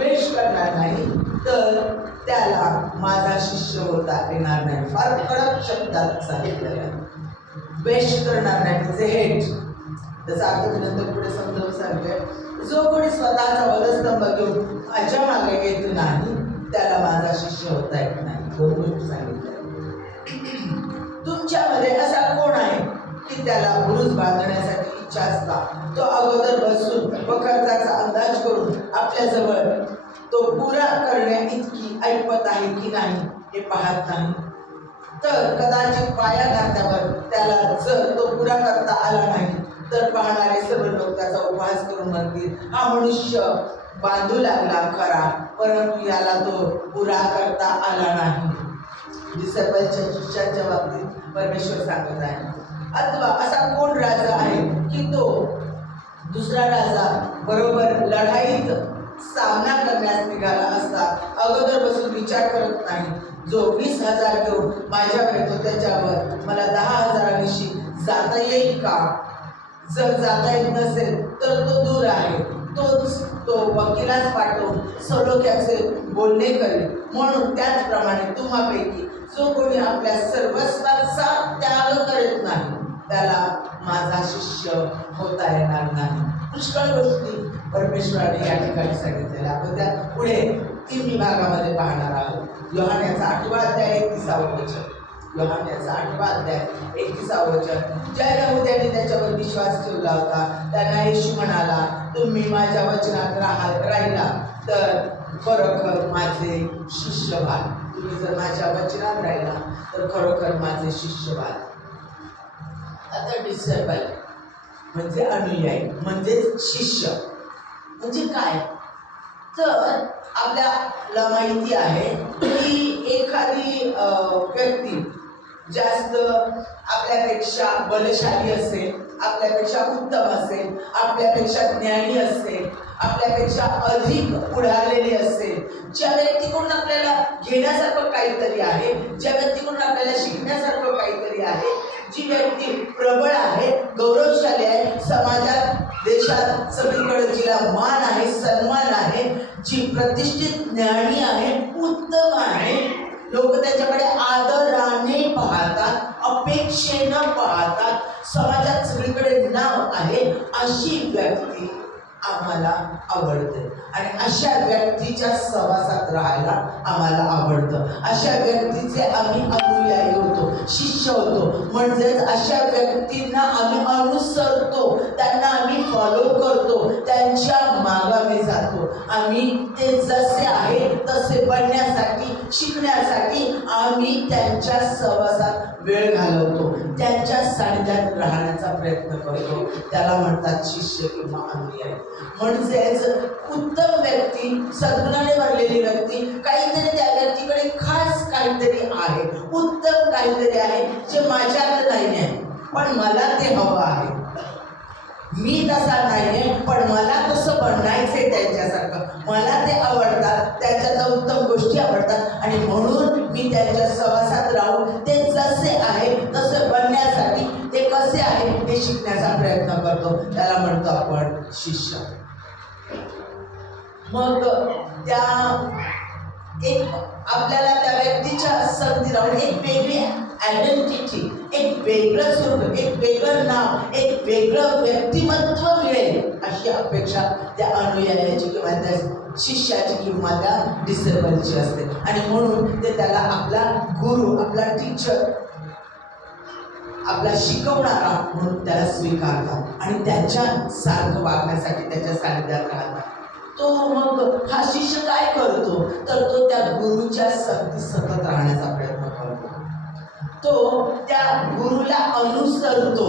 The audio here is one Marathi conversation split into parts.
द्वेष करणार नाही तर त्याला माझा शिष्य होता येणार नाही. फार कडक शब्दात सांगितलेलं आहे. द्वेष करणार नाही म्हणजे हेट. त्याचा अर्थ नंतर पुढे समजावून सांगते. जो कोणी स्वतःचा वधस्तंभ घेऊन माझ्या मागे येत नाही त्याला माझा शिष्य होता येत नाही. दोन गोष्टी सांगितल्या. तुमच्यामध्ये असा कोण आहे की त्याला बुरुज बांधण्यासाठी इच्छा असता तो अगोदर बसून व खर्चाचा अंदाज करून आपल्याजवळ तो पुरा करण्या इतकी ऐपत आहे की नाही हे पाहत नाही? तर कदाचित पाया घातल्यावर त्याला जर तो पुरा करता आला नाही तर पाहणारे सर्व लोक त्याचा उपहास करून म्हणतील, हा मनुष्य बांधू लागला खरा परंतु याला तो पुरा करता आला नाही. डिसेबलच्या शिष्याच्या बाबतीत परमेश्वर सांगत आहे. अथवा असा कोण राजा आहे की तो दुसरा राजा बरोबर लढाईत सामना करण्यास निघाला असता अगोदर बसून विचार करत नाही, जो 20,000 घेऊन माझ्यावर येतो त्याच्यावर मला 10,000 जाता येईल का? जर जाता येत नसेल तर तो दूर आहे. तो वकिलास पाठवून सलोख्याचे बोलणे करेल. म्हणून त्याचप्रमाणे तुम्हापैकी जो कोणी आपल्या सर्वस्वाचा त्याग करत नाही त्याला माझा शिष्य होता येणार नाही. पुष्कळ गोष्टी परमेश्वराने या ठिकाणी सांगितलेल्या. आपण त्या पुढे 3 विभागामध्ये पाहणार आहोत. योहान्याचा 8वा अध्याय 31वा वचन. योहान्याचा 8वा अध्याय 31वा वचन. ज्या यहुद्यांनी त्याच्यावर विश्वास ठेवला होता त्यांना येशू म्हणाला, तुम्ही माझ्या वचनात राहिला तर खरोखर माझे शिष्य व्हाल. तुम्ही जर माझ्या वचनात राहिला तर खरोखर माझे शिष्य व्हाल. आता डिसेबल म्हणजे अनुयायी म्हणजे शिष्य म्हणजे काय? तर आपल्याला माहिती आहे की एखादी व्यक्ती जास्त आपल्यापेक्षा बलशाली असेल, आपल्यापेक्षा उत्तम असेल, आपल्यापेक्षा ज्ञानी असेल, आपल्यापेक्षा अधिक पुढारलेली असेल, ज्या व्यक्तीकडून आपल्याला घेण्यासारखं काहीतरी आहे, ज्या व्यक्तीकडून आपल्याला शिकण्यासारखं काहीतरी आहे, जी व्यक्ती प्रबळ आहे, गौरवशाली आहे, समाजात देशात सगळीकडे जिला मान आहे, सन्मान आहे, जी प्रतिष्ठित ज्ञानी आहे, उत्तम आहे, लोक त्याच्याकडे आदराने पाहतात, अपेक्षेनं पाहतात, समाजात सगळीकडे नाव आहे, अशी व्यक्ती आम्हाला आवडते आणि अशा व्यक्तीच्या सहवासात राहायला आम्हाला आवडतं. अशा व्यक्तीचे आम्ही अनुयायी होतो, शिष्य होतो. म्हणजेच अशा व्यक्तींना आम्ही अनुसरतो, त्यांना आम्ही फॉलो करतो, त्यांच्या मागावे जातो. आम्ही ते जसे आहे तसे बनण्यासाठी, शिकण्यासाठी आम्ही त्यांच्या सहवासात वेळ घालवतो, त्यांच्या सानिध्यात राहण्याचा प्रयत्न करतो. त्याला म्हणतात शिष्य किंवा अनुयायी. म्हणजेच उत्तम व्यक्ती, सद्गुणाने भरलेली व्यक्ती, काहीतरी त्या व्यक्तीकडे खास काहीतरी आहे, उत्तम काहीतरी आहे जे माझ्याकडे नाही आहे पण मला ते हवं आहे. मी तसा नाही आहे पण मला तसं बनायचंय त्यांच्यासारखं, मला ते आवडतात, त्यांच्या उत्तम गोष्टी आवडतात आणि म्हणून मी त्यांच्या सहवासात राहून ते जसे आहे तसे बनण्यासाठी ते कसे आहे हे शिकण्याचा प्रयत्न करतो. त्याला म्हणतो आपण शिष्य. मग त्या एक आपल्याला त्या व्यक्तीच्या संगती राहून एक वेगळी आयडेंटिटी, एक वेगळं स्वरूप, एक वेगळं नाव, एक वेगळं व्यक्तिमत्व मिळेल अशी अपेक्षा त्या अनुयायाची किंवा त्या शिष्याची किंवा त्या डिसेबलची असते. आणि म्हणून ते त्याला आपला गुरु, आपला टीचर, आपला शिकवणारा म्हणून त्याला स्वीकारतात आणि त्याच्या सारखं वागण्यासाठी त्याच्या सानिध्यात राहतात. तो मग हा शिष्य काय करतो तर तो त्या गुरुच्या संगती सतत राहण्याचा प्रयत्न करतो. तो त्या गुरुला अनुसरतो,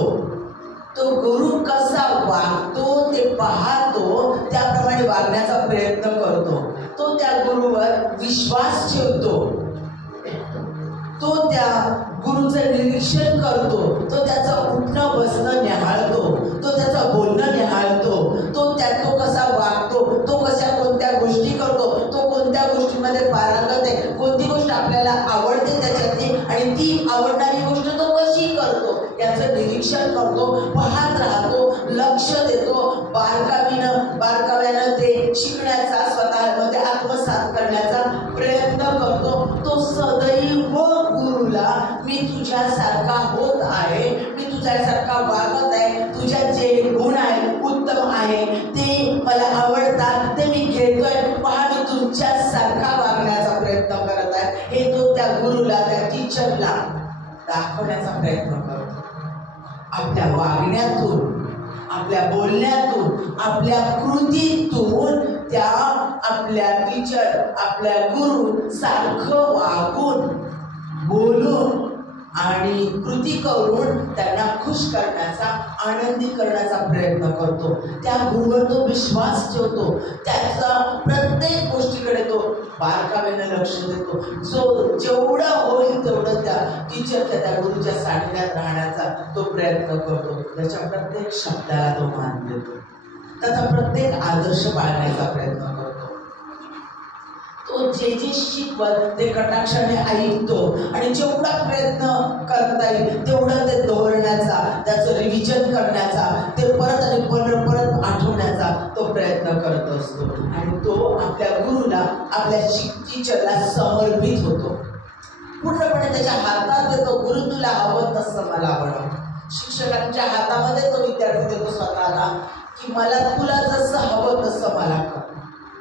तो गुरु कसा वागतो ते पाहतो, त्याप्रमाणे वागण्याचा प्रयत्न करतो. तो त्या गुरुवर विश्वास ठेवतो, तो त्या गुरुचं निरीक्षण करतो, तो त्याचं उठणं बसणं निहाळतो, तो त्याचं बोलणं निहाळतो, तो कसा वागतो, तो कशा कोणत्या गोष्टी करतो, तो कोणत्या गोष्टीमध्ये पारंगत आहे, कोणती गोष्ट आपल्याला आवडते त्याच्यातली आणि ती आवडणारी गोष्ट तो कशी करतो याचं निरीक्षण करतो, पाहत राहतो, लक्ष देतो, बारकाव्यानं ते शिकण्याचा स्वतःमध्ये दाखवण्याचा प्रयत्न करतो. आपल्या वागण्यातून, आपल्या बोलण्यातून, आपल्या कृतीतून त्या आपल्या टीचर, आपल्या गुरु सारखं वागून, बोलून आणि कृती करून त्यांना खुश करण्याचा, आनंदी करण्याचा प्रयत्न करतो. त्या गुरुवर तो विश्वास ठेवतो. त्याचा प्रत्येक गोष्टीकडे तो बारकावेनं लक्ष देतो. जो जेवढा होईल तेवढं त्या टीचरच्या, त्या गुरुच्या सानिध्यात राहण्याचा तो प्रयत्न करतो. त्याच्या प्रत्येक शब्दाला तो मान देतो. त्याचा प्रत्येक आदर्श पाळण्याचा प्रयत्न करतो. तो जे जे शिकवत ते कटाक्षाने ऐकतो आणि जेवढा प्रयत्न करता येईल तेवढं ते दोहरण्याचा, त्याचं रिव्हिजन करण्याचा, ते परत आणि परत आठवण्याचा तो प्रयत्न करत असतो. आणि तो आपल्या गुरुला, आपल्या टीचरला समर्पित होतो. पूर्णपणे त्याच्या हातात देतो. गुरु तुला हवं तसं मला बनव. शिक्षकांच्या हातामध्ये तो विद्यार्थी देतो स्वतःला, की मला तुला जसं हवं तसं मला कर.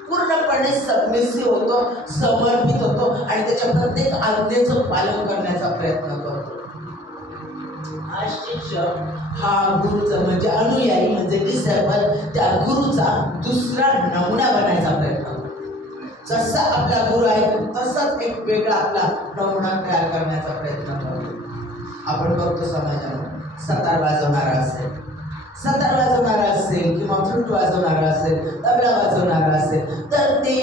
पूर्णपणे सबमिसिव्ह होतो, समर्पित होतो आणि त्याच्या प्रत्येक आज्ञेचं पालन करण्याचा प्रयत्न करतो. हा शिक्षक, हा गुरुचा म्हणजे अनुयायी म्हणजे डिसेबल, त्या गुरुचा दुसरा नमुना बनायचा प्रयत्न करतो. जसा आपला गुरु आहे तसाच एक वेगळा आपला नमुना तयार करण्याचा प्रयत्न करतो. आपण बघतो समाजामध्ये सतार वाजवणारा असेल, सतार वाजवणारा असेल किंवा फ्लूट वाजवणारा असेल, तबला वाजवणारा असेल, तर ते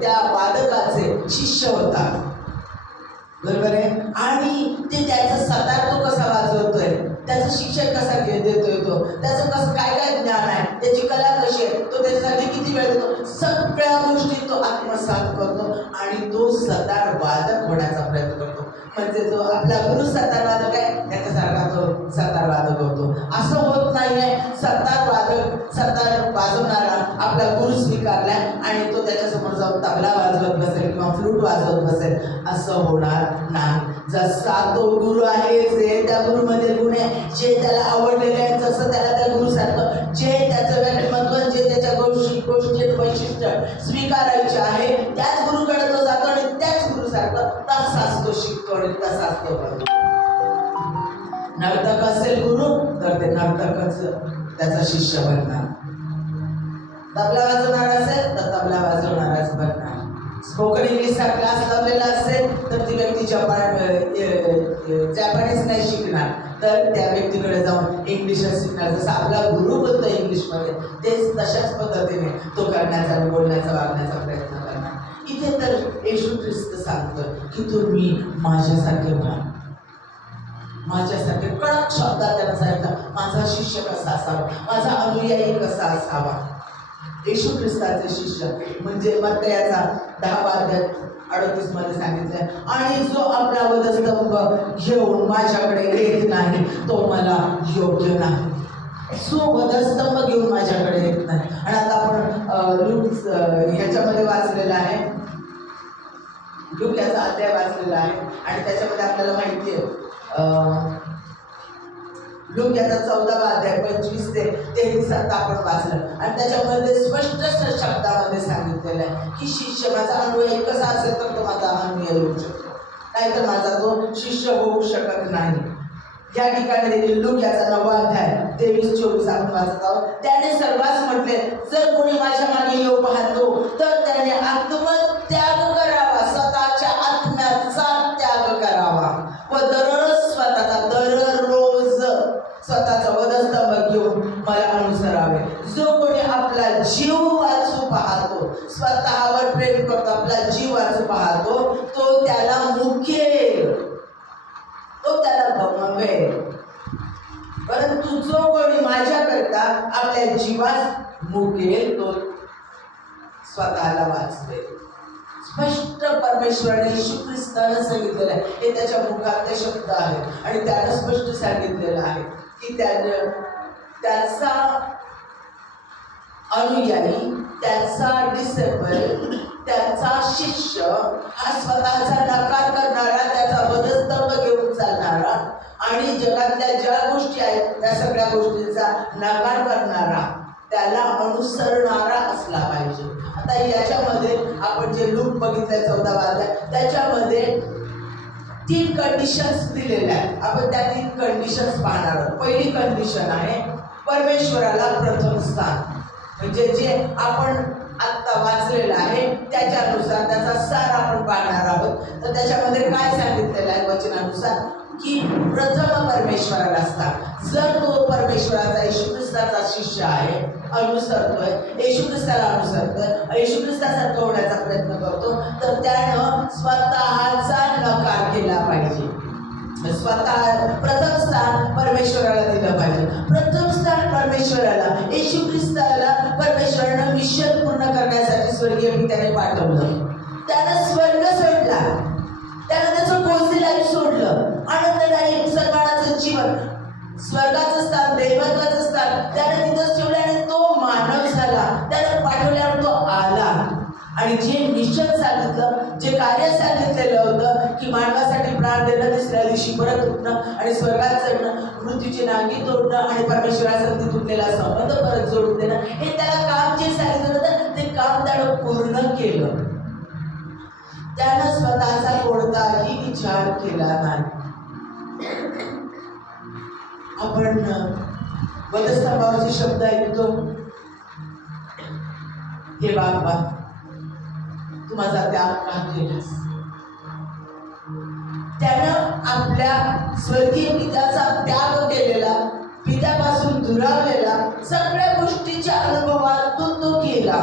त्या वादकाचे शिष्य होतात. बरोबर आहे. आणि ते त्याचा सतार तो कसा वाजवतोय, त्याचं शिक्षण कसा देतोय, तो त्याचं कसं काय काय ज्ञान आहे, त्याची कला कशी आहे, तो त्याच्यासाठी किती वेळ देतो, सगळ्या गोष्टी तो आत्मसात करतो आणि तो सतार वादक होण्याचा प्रयत्न करतो. म्हणजे जो आपला गुरु सतार वादक आहे त्याच्यासारखा तो सतार वादक होतो. असं होत नाहीये. सतार वाजवणारा आपला गुरु स्वीकारलाय आणि तो त्याच्यासमोर जाऊन तबला वाजवत बसेल किंवा फ्लूट वाजवत बसेल, असं होणार नाही. जसा तो गुरु आहे, जे त्या गुरुमध्ये गुण आहे, जे त्याला आवडलेले आहे, जसं त्याला त्या गुरुसारखं जे त्याचं व्यक्तिमत्व, जे त्याच्या गोष्टी वैशिष्ट्य स्वीकारायचे आहे, त्याच गुरुकडे तो जातो आणि त्याच गुरुसारखं तसाच तो शिकतो आणि तसाच तो करतो. नर्तक असेल गुरु तर ते नर्तकच त्याचा शिष्य बनणार. तबला वाजवणारा असेल तर तबला वाजवणाराच बनणार. स्पोकन इंग्लिशचा क्लास लावलेला असेल तर ती व्यक्ती जपानीज नाही शिकणार, तर त्या व्यक्तीकडे जाऊन इंग्लिशच शिकणार. जसं आपला गुरु बोलतो इंग्लिशमध्ये, तेच तशाच पद्धतीने तो करण्याचा, बोलण्याचा, वागण्याचा प्रयत्न करणार. इथे तर येशू ख्रिस्त सांगतो की तुम्ही माझ्यासारखे व्हा. माझ्यासारखे कडक शब्दात त्यांना सांगितलं, माझा शिष्य कसा असावा, माझा अनुयायी कसा असावा. येशू ख्रिस्ताचे शिष्य म्हणजे मत्तयाचा 10:38 मध्ये सांगितलंय, आणि जो आपला वधस्तंभ घेऊन माझ्याकडे येत नाही तो मला योग्य नाही. जो वधस्तंभ घेऊन माझ्याकडे येत नाही. आणि आता आपण लूक ह्याच्यामध्ये वाचलेला आहे, लूक याचा अध्याय वाचलेला आहे आणि त्याच्यामध्ये आपल्याला माहिती आहे लूक याचा 14वा अध्याय 25 ते 33 आपण वाचलं आणि त्याच्यामध्ये स्पष्ट शब्दामध्ये सांगितलेलं आहे की शिष्य माझा अनुयायी कसा असेल तर तो माझा अनुयायी होऊ शकतो, नाहीतर माझा तो शिष्य होऊ शकत नाही. या ठिकाणी देखील लूक याचा 9वा अध्याय 23-24 आपण वाचत आहोत. त्याने सर्वांस म्हटले, जर कोणी माझ्या मागे येऊ पाहतो तर त्याने आत्मत्याग करावा, स्वतःच्या आत्म्याचा त्याग करावा व दररोज स्वतःचा वधस्तंभ घेऊन मला अनुसरावे. जो कोणी आपला जीव वाचू पाहतो, स्वतःवर प्रेम करतो, आपला जीव वाचू पाहतो, तो त्याला मुकेल, तो त्याला गमवेल. परंतु जो कोणी माझ्याकरता आपल्या जीवास मुकेल तो स्वतःला वाचवेल. स्पष्ट परमेश्वराने येशू ख्रिस्तानं सांगितलेलं आहे. हे त्याच्या मुखातले शब्द आहेत आणि त्यानं स्पष्ट सांगितलेलं आहे की त्याचा अनुयायी, त्याचा डिसेबल, त्याचा शिष्य हा स्वतःचा नकार करणारा, त्याचा वधस्तंभ घेऊन चालणारा आणि जगातल्या ज्या गोष्टी आहेत त्या सगळ्या गोष्टींचा नकार करणारा, त्याला अनुसरणारा असला पाहिजे. आता याच्यामध्ये आपण जे लूक बघितलंय 14वा अध्याय, त्याच्यामध्ये 3 कंडिशन्स दिलेल्या आहेत. आपण त्या 3 कंडिशन्स पाहणार आहोत. पहिली कंडिशन आहे परमेश्वराला प्रथम स्थान. म्हणजे जे आपण आत्ता वाचलेलं आहे त्याच्यानुसार त्याचा सार आपण पाहणार आहोत. तर त्याच्यामध्ये काय सांगितलेलं आहे वचनानुसार की प्रथम परमेश्वराला स्थान. जर तो परमेश्वराचा येशू ख्रिस्ताचा शिष्य आहे, अनुसरतोय, येशू ख्रिस्ताला अनुसरतोय, येशू ख्रिस्तासारखं होण्याचा प्रयत्न करतो, तर त्यानं स्वतःचा नकार केला पाहिजे. स्वतः प्रथम स्थान परमेश्वराला दिलं पाहिजे. प्रथम स्थान परमेश्वराला, येशू ख्रिस्ताला परमेश्वरानं मिशन पूर्ण करण्यासाठी स्वर्गीय पित्याने पाठवलं. त्यानं स्वर्ग सोडला, त्यानं त्याचं कोझी लाईफ सोडलं, आनंददायी सन्मानाचं जीवन, स्वर्गाचं स्थान, दैवत्वाचं स्थान त्यानं तिथंच ठेवलं आणि तो मानव झाला. त्यानं पाठवल्यावर तो आला आणि जे मिशन सांगितलं, जे कार्य सांगितलेलं होतं की मानवासाठी प्राण देणं, तिसऱ्या दिवशी परत उठणं आणि स्वर्गात चढणं, मृत्यूची नांगी तोडणं आणि परमेश्वरासंगती तुटलेला संबंध परत जोडून देणं, हे त्याला काम जे सांगितलं होतं ते काम त्यानं पूर्ण केलं. त्यानं स्वतःचा कोणताही विचार केला नाही. आपण वधस्तंभावरचे शब्द ऐकतो, हे बाबा तू माझा त्याग का केलास. त्यानं आपल्या स्वर्गीय पित्याचा त्याग केलेला, पित्यापासून दुरावलेला, सगळ्या गोष्टीच्या अनुभवातून तो केला.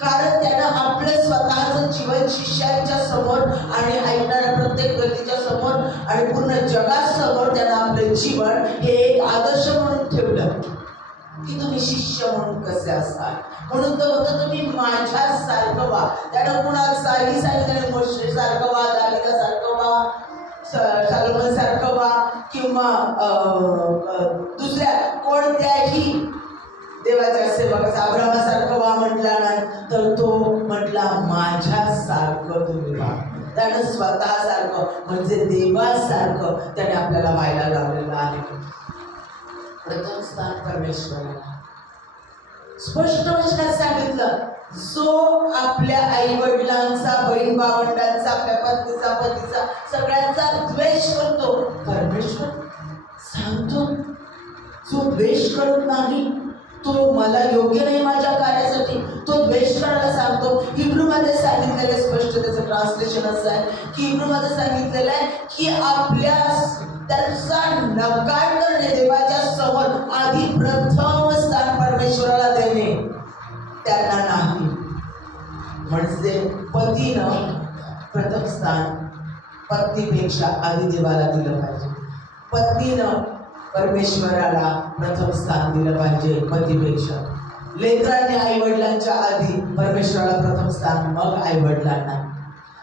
कारण त्यानं आपलं स्वतःचं जीवन शिष्यांच्या समोर आणि ऐकणाऱ्या प्रत्येक व्यक्तीच्या समोर आणि पूर्ण जगासमोर त्यानं आपलं जीवन हे एक आदर्श म्हणून ठेवलं की तुम्ही शिष्य म्हणून कसे असाल. म्हणून तो होतं तुम्ही माझ्यासारखं व्हा. त्यानं कुणाचाही सांगितलं, मोशे सारखं व्हा, दाविदा सारखं व्हा, सलोमन सारखं व्हा किंवा दुसऱ्या कोणत्याही देवाच्या सेवकाचा अब्रामासारखं व्हा म्हटला नाही, तर तो म्हटला माझ्यासारखं तुम्ही व्हा. त्यानं स्वतःसारखं म्हणजे देवासारखं त्याने आपल्याला व्हायला लावलेलं आहे. प्रथम स्थान परमेश्वराला. स्पष्ट वचनात सांगितलं, जो आपल्या आई वडिलांचा, बहीण भावंडांचा, आपल्या पत्नीचा, पतीचा सगळ्यांचा द्वेष करतो, परमेश्वर सांगतो जो द्वेष करत नाही तो मला योग्य नाही माझ्या कार्यासाठी, तो द्वेष करायला सांगतो. हिब्रूमध्ये सांगितलेलं आहे, स्पष्ट त्याचं ट्रान्सलेशन असं आहे की हिब्रूमध्ये सांगितलेलं आहे की आपल्या त्याचा नकार करणे देवाच्या समोर आधी प्रथम स्थान परमेश्वराला देणे त्यांना नाही. म्हणजे पतीनं प्रथम स्थान पत्नीपेक्षा आधी देवाला दिलं पाहिजे. पत्नीनं परमेश्वराला प्रथम स्थान दिलं पाहिजे पतीपेक्षा. लेकरांनी आई वडिलांच्या आधी परमेश्वराला प्रथम स्थान, मग आई वडिलांना.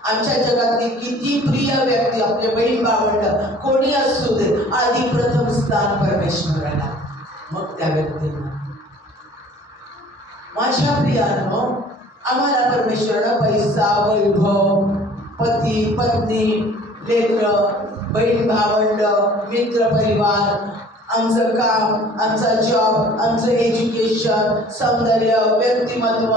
आमच्या जगातली किती प्रिय व्यक्ती, आपले बहीण भावंड कोणी असू दे, आधी प्रथम स्थान परमेश्वराला, मग त्या व्यक्तीला. माझ्या प्रियांनो, आम्हाला परमेश्वरानं पैसा, वैभव, पती पत्नी, लेकरं, बहीण भावंड, मित्र परिवार, आमचं काम, आमचा जॉब, आमचं एज्युकेशन, सौंदर्य, व्यक्तिमत्व,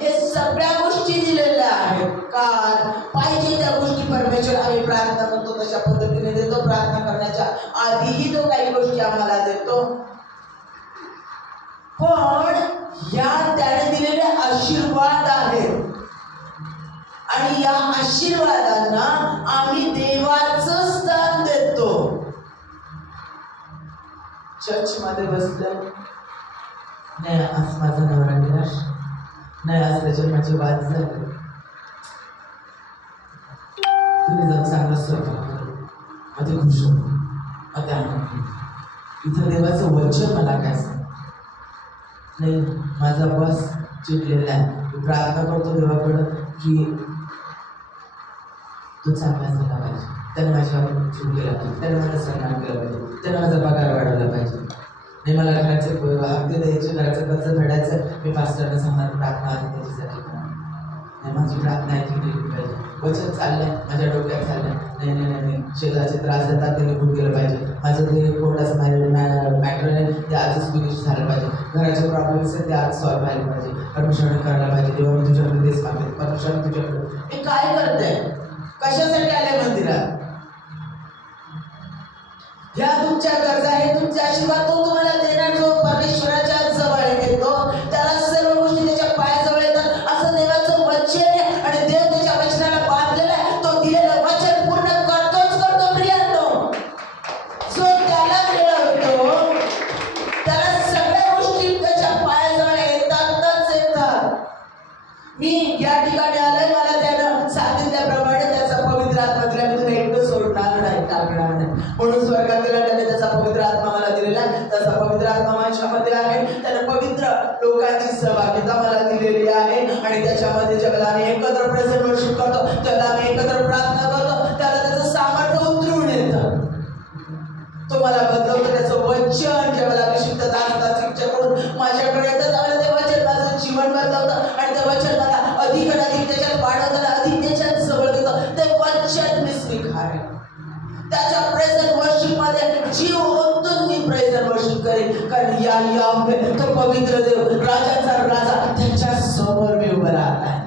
हे सगळ्या गोष्टी दिलेल्या आहेत. कारण पाहिजे त्या गोष्टी परमेश्वर आम्ही प्रार्थना करतो तशा पद्धतीने देतो. प्रार्थना करण्याच्या आधीही तो काही गोष्टी आम्हाला देतो. पण या त्याने दिलेले आशीर्वाद आहेत आणि या आशीर्वादांना आम्ही देवाचं स्थान देतो. चर्चमध्ये बसलं नाही, आज माझा नवरा गेला नाही, आज त्याच्यात माझी वाद झाली, तुम्ही जाऊन चांगला स्वयंपाक करा, मध्ये खुश होतो, मध्ये आनंद. इथं देवाचं वचन मला काय सांग नाही, माझा बॉस चिडलेला आहे, मी प्रार्थना करतो देवाकडं की तो चांगला झाला पाहिजे, त्याने माझ्यावर जीव केला पाहिजे, त्याने माझा सन्मान केला पाहिजे, त्याने माझा पगार वाढवला पाहिजे, नाही मला घराचे हप्ते द्यायचे, घराचं कर्ज फेडायचं, मी पास्टरला सांगणार प्रार्थना आधी त्याच्यासाठी नाही, माझी प्रार्थना ऐकली गेली पाहिजे. वचन चाललंय, माझ्या डोक्यात चाललंय, नाही नाही नाही नाही, शेजारचे त्रास देतात ते निघून गेलं पाहिजे, माझं ते कोर्टाचं मॅटर आहे ते आजच फिनिश झालं पाहिजे, घराचे प्रॉब्लेम्स आहेत ते आज सॉल्व्ह व्हायला पाहिजे, परमिशन करायला पाहिजे, तेव्हा मी तुझ्याकडे तेच मागते, परमिशन तुझ्याकडे. मी काय करते? कशासाठी आले मंदिरात? ह्या तुमच्या गरजा, हे तुमचे आशीर्वाद तो तुम्हाला देणार, जो परमेश्वराच्या जवळ येतो त्याला सर्व गोष्टी त्याच्या पायाजवळ येतात असं देवाचं वचन आहे. आणि देव त्याच्या वचनाला बांधलेला आहे. तो दिलेलं वचन पूर्ण करतो प्रियांनो. जो त्याला मिळवतो त्याला सगळ्या गोष्टी त्याच्या पायाजवळ येतात. मी या ठिकाणी आलोय, मला त्यानं सांगितल्याप्रमाणे त्याचा पवित्र आत्मा दिला. मी तुला एकटं सोडणार नाही, टाकणार नाही. म्हणून स्वर्गातील त्याने त्याचा पवित्र आत्मा मला दिलेला आहे. त्याचा पवित्र आत्मा माझ्यामध्ये आहे. त्याने पवित्र लोकांची सहभागिता मला दिलेली आहे. आणि त्याच्यामध्ये ज्यावेळेला आम्ही एकत्र प्रेझेंट वर्शिप करतो, त्याला आम्ही एकत्र प्रार्थना करतो, त्याला त्याचं सामर्थ्य उतरून येतं. तो मला बदलवतो. त्याचं वचन ज्यावेळेला अभिषिक्त दासदासीकडून माझ्याकडे येतं त्यावेळेला ते वचन माझं जीवन बदलवतं. आणि ते वचन मला अधिक त्याच्यात वाढवताना अधिक त्याच्यात जवळ घेतं. ते वचन मी स्वीकारेन. त्याच्या प्रेझेंट वर्शिप मध्ये जीव ओतून मी प्रेझेंट वर्शिप करेन. कारण या तो पवित्र देव, राजाचा राजा, त्याच्या समोर मी उभं राहत आहे.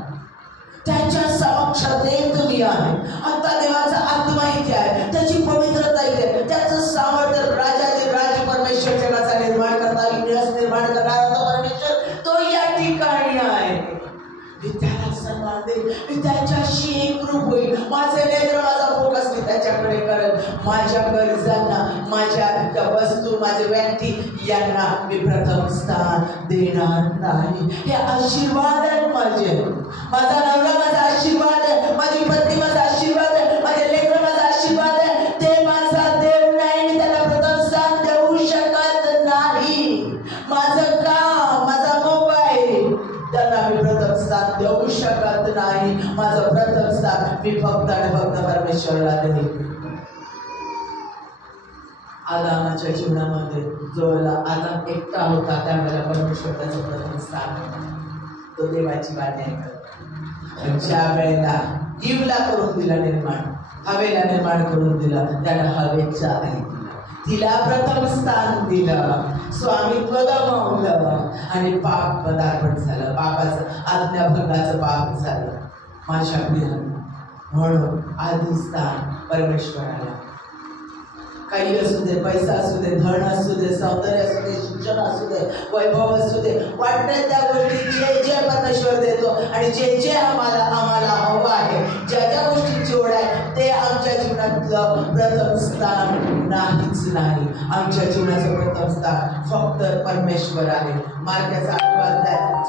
त्याच्या समक्षात तुम्ही आहे. आता देवाचा आत्मा इथे आहे, त्याची पवित्रता इथे आहे, त्याचं सामर्थ्य, राजाचे राज परमेश्वर जगाचा निर्माण करता, विनाश निर्माण करणारा तो परमेश्वर तो या ठिकाणी आहे. मी त्याला सन्मान देईन. मी त्याच्याशी एकरूप होईल. माझे नेत्र, माझा फोकस मी त्याच्याकडे करेल. माझ्या गरजांना, माझ्या त्या वस्तू, माझे व्यक्ती यांना मी प्रथम स्थान देणार नाही. हे आशीर्वाद आहेत माझे. माझा नवरा माझा आशीर्वाद आहे, माझी पत्नी माझा आशीर्वाद आहे, माझे लेकर माझा आशीर्वाद आहे. ते माझा देव नाही, मी त्याला प्रथम स्थान देऊ शकत नाही. माझं काम, माझा मोबाईल, त्यांना मी प्रथम स्थान देऊ शकत नाही. माझं प्रथम स्थान मी फक्त आणि फक्त परमेश्वराला देईन. आदामाच्या जीवनामध्ये जो आदाम एकटा होता त्यावेळेला परमेश्वर त्याचं प्रथम स्थान होता. तो देवाची वाणी ऐकत. ज्या वेळेला ईवला करून दिला निर्माण, हवेला निर्माण करून दिला, त्याला हवेचा ऐकलं, तिला प्रथम स्थान दिलं, स्वामित्व गमावलं आणि पाप पदार्पण झालं. पापाचं, आज्ञाभंगाचं पाप झालं. माझ्या प्रियांनो, म्हणून आधी स्थान परमेश्वराला. काही असू दे, पैसा असू दे, धन असू दे, सौंदर्य असू दे, शिक्षण असू दे, वैभव असू दे, वाटतं त्या गोष्टी जे जे परमेश्वर देतो आणि जे जे आम्हाला हवं आहे, ज्या ज्या गोष्टींची ओढ आहे, ते आमच्या जीवनातलं प्रथम स्थान नाहीच नाही. आमच्या जीवनाचं प्रथम स्थान फक्त परमेश्वर आहे. मार्गाचा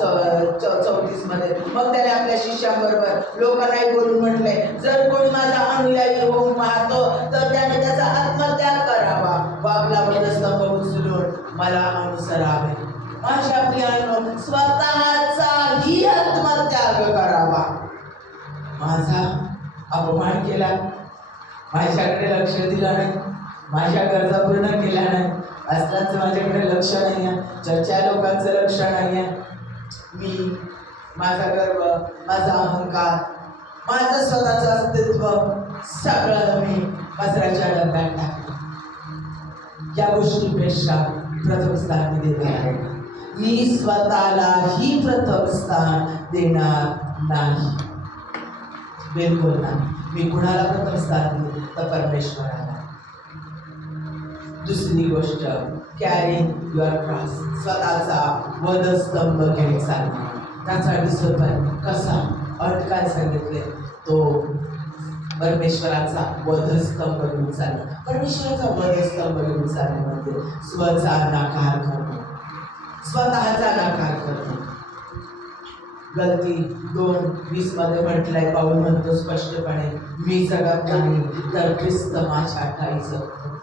34 मध्ये मग त्याने आपल्या शिष्यांबरोबर लोकांनाही बोलून म्हटले, जर कोणी माझा अनुयायी होऊन पाहतो तर त्याने त्याचा आत्मत्याग करावा, आपला वधस्तंभ उचलून मला अनुसरावे. माझ्या प्रियांनो, स्वतःचाही आत्मत्याग करावा. माझा अपमान केला, माझ्याकडे लक्ष दिलं नाही, माझ्या गरजा पूर्ण केल्या नाही, असल्याचं माझ्याकडे लक्ष नाही आहे, चर्चा लोकांचं लक्ष नाही आहे, मी, माझा गर्व, माझा अहंकार, माझं स्वतःचं अस्तित्व सगळं मी कचऱ्याच्या डब्यात टाकलं. या गोष्टीपेक्षा प्रथम स्थान मी देत आहे. मी स्वतःलाही प्रथम स्थान देणार नाही, बिलकुल नाही. मी कुणाला प्रथम स्थान देऊ तर परमेश्वराला. दुसरी गोष्ट, कॅरिंग युअर क्रॉस, स्वतःचा वधस्तंभ घेऊन चालणे. त्याचा दिसत आहे कसा, अट काय सांगितले, तो परमेश्वराचा वधस्तंभ घेऊन चालणे. परमेश्वराचा वधस्तंभ घेऊन चालणे म्हणजे स्वतःचा नकार करणे, स्वतःचा नकार करणे. गलती 2:20 मध्ये म्हटलंय, पाऊल म्हणतो स्पष्टपणे, मी जगत नाही तर ख्रिस्त माझ्या ठाई जगतो.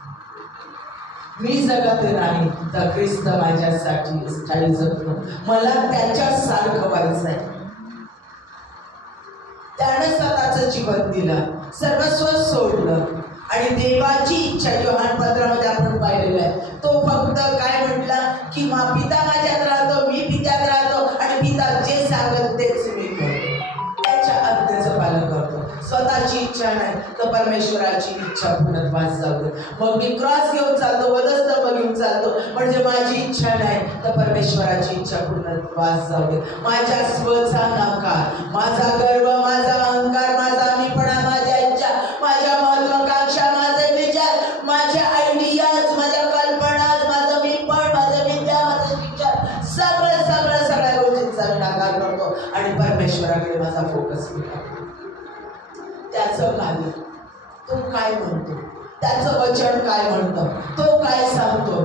मी जगत नाही तर ख्रिस्त माझ्यासाठी ठाई जगतो. मला त्याच्यासारखं व्हायचं आहे. त्याने स्वतःचं जीवन दिलं, सर्वस्व सोडलं आणि देवाची इच्छा योहान 15 आपण पाहिलेलं आहे. तो फक्त काय म्हटला की पिता माझ्यात राहतो, मी पित्यात राहतो आणि पिता जे सांगत तेच मी करतो, त्याच्या आज्ञेचं पालन करतो. स्वतःची इच्छा नाही तर परमेश्वराची इच्छा पूर्णत्वास जाऊ दे. मग मी क्रॉस घेऊन चालतो, वधस्तंभ घेऊन चालतो, म्हणजे माझी इच्छा नाही तर परमेश्वराची इच्छा पूर्णत्वास जाऊ दे. माझ्या स्वचा नकार, माझा गर्व, माझा अहंकार, माझा मीपणा, माझ्या परमेश्वराकडे माझा फोकस केला. त्याचं कार्य, तो काय म्हणतो, त्याचं वचन काय म्हणतं, तो काय सांगतो,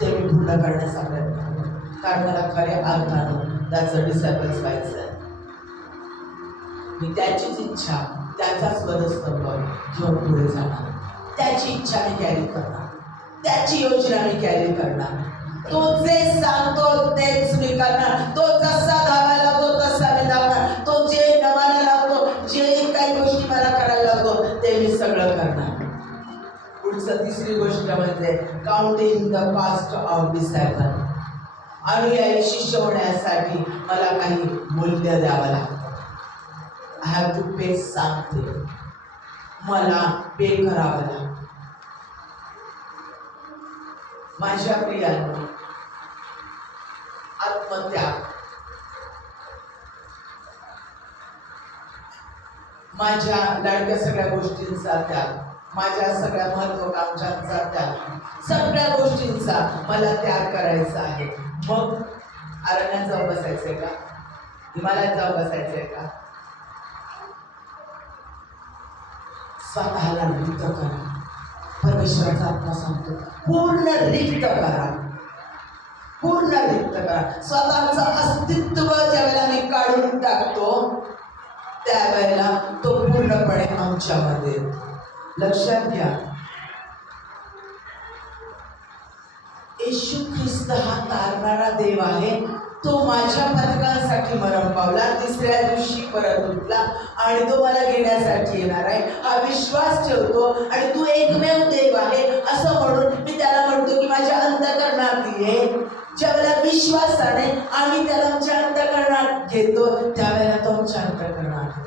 ते मी पूर्ण करण्याचा प्रयत्न करतो. कारण मला खऱ्या अर्थानं त्याचं डिसेबल्स व्हायचं आहे. मी त्याचीच इच्छा, त्याचाच वधस्तंभ घेऊन पुढे जाणार. त्याची इच्छा मी कॅरी करणार, त्याची योजना मी कॅरी करणार. तो जे सांगतो तेच मी करणार. तो जसा धावायला लागतो तसा मी धावणार. तो जे नमाला लागतो, जे काही गोष्टी मला करायला लागतो ते मी सगळं करणार. पुढचं तिसरी गोष्ट म्हणजे counting the cost of disciple. अनुयायी शिष्य होण्यासाठी मला काही मूल्य द्यावं लागतं. I have to pay something. मला पे करावं लागतं. माझ्या प्रियांनो, आत्मत्याग, माझ्या लाडक्या सगळ्या गोष्टींचा त्याग, माझ्या सगळ्या महत्वाकांक्षांचा त्याग, सगळ्या गोष्टींचा मला त्याग करायचा आहे. मग अरण्यात जाऊन बसायचंय का? हिमालयात जाऊन बसायचंय का? स्वतःला रिक्त करा. परमेश्वराचा आत्मा सांगतो, पूर्ण रिक्त करा, पूर्ण रिक्त करा. स्वतःचं अस्तित्व ज्यावेळेला मी काढून टाकतो त्यावेळेला तो पूर्णपणे आमच्यामध्ये. लक्षात घ्या, येशू ख्रिस्त हा तारणारा देव आहे. तो माझ्या पथकांसाठी मरण पावला, तिसऱ्या दिवशी परत उठला आणि तो मला घेण्यासाठी येणार आहे हा विश्वास ठेवतो. आणि तू एकमेव देव आहे असं म्हणून मी त्याला म्हणतो की माझ्या अंतःकरणात ये. ज्यावेळेला विश्वासाने आम्ही त्याला आमच्या अंतःकरणात घेतो त्यावेळेला तो आमच्या अंतःकरणात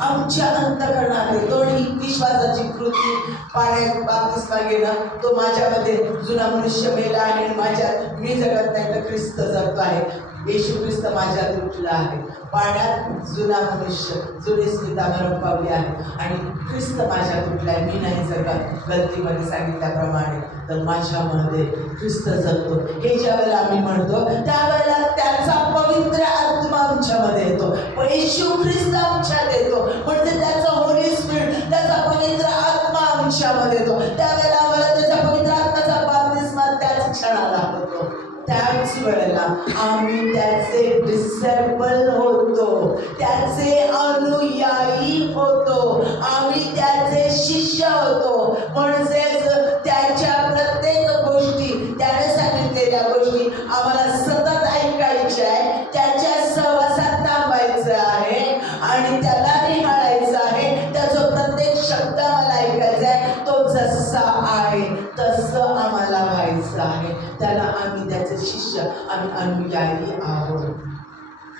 आमच्या अंतःकरणात येतो. आणि विश्वासाची कृती, पाण्यात बाप्तिस्मा घेणं, तो माझ्यामध्ये जुना मनुष्य मेला आहे आणि माझ्यात मी जगत नाही तर ख्रिस्त जगतो आहे. येशू ख्रिस्त माझ्यात उठला आहे. पाण्यात जुना मनुष्य, जुनी स्मिता मरण पावली आहे आणि ख्रिस्त माझ्यात उठलाय. मी नाही जगत गलतीमध्ये सांगितल्याप्रमाणे, तर माझ्यामध्ये ख्रिस्त जगतो. हे ज्या वेळेला आम्ही म्हणतो त्यावेळेला त्याचा पवित्र आत्मा आमच्यामध्ये येतो. येशू ख्रिस्त आमच्यात येतो म्हणजे त्याचा होली स्पिरिट, त्याचा पवित्र आत्मा आमच्यामध्ये येतो. त्यावेळेला आम्हाला त्याच्या पवित्र आत्म्याचा बाप्तिस्मा त्याच क्षणाला होतो. त्याच वेळेला आम्ही त्याचे डिसेबल होतो, त्याचे अनुयायी होतो, आम्ही त्याचे शिष्य होतो. म्हणजेच त्याच्या प्रत्येक गोष्टी, त्याने सांगितलेल्या गोष्टी आम्हाला सतत ऐकायच्या आहे, त्याच्या सहवासात थांबायचं आहे आणि त्याला निहाळायचं आहे. त्याचा प्रत्येक शब्द आम्हाला ऐकायचा आहे. तो जसा आहे तसं आम्हाला व्हायचं आहे. त्याला आम्ही त्याचे शिष्य, आम्ही अनुयायी आहोत.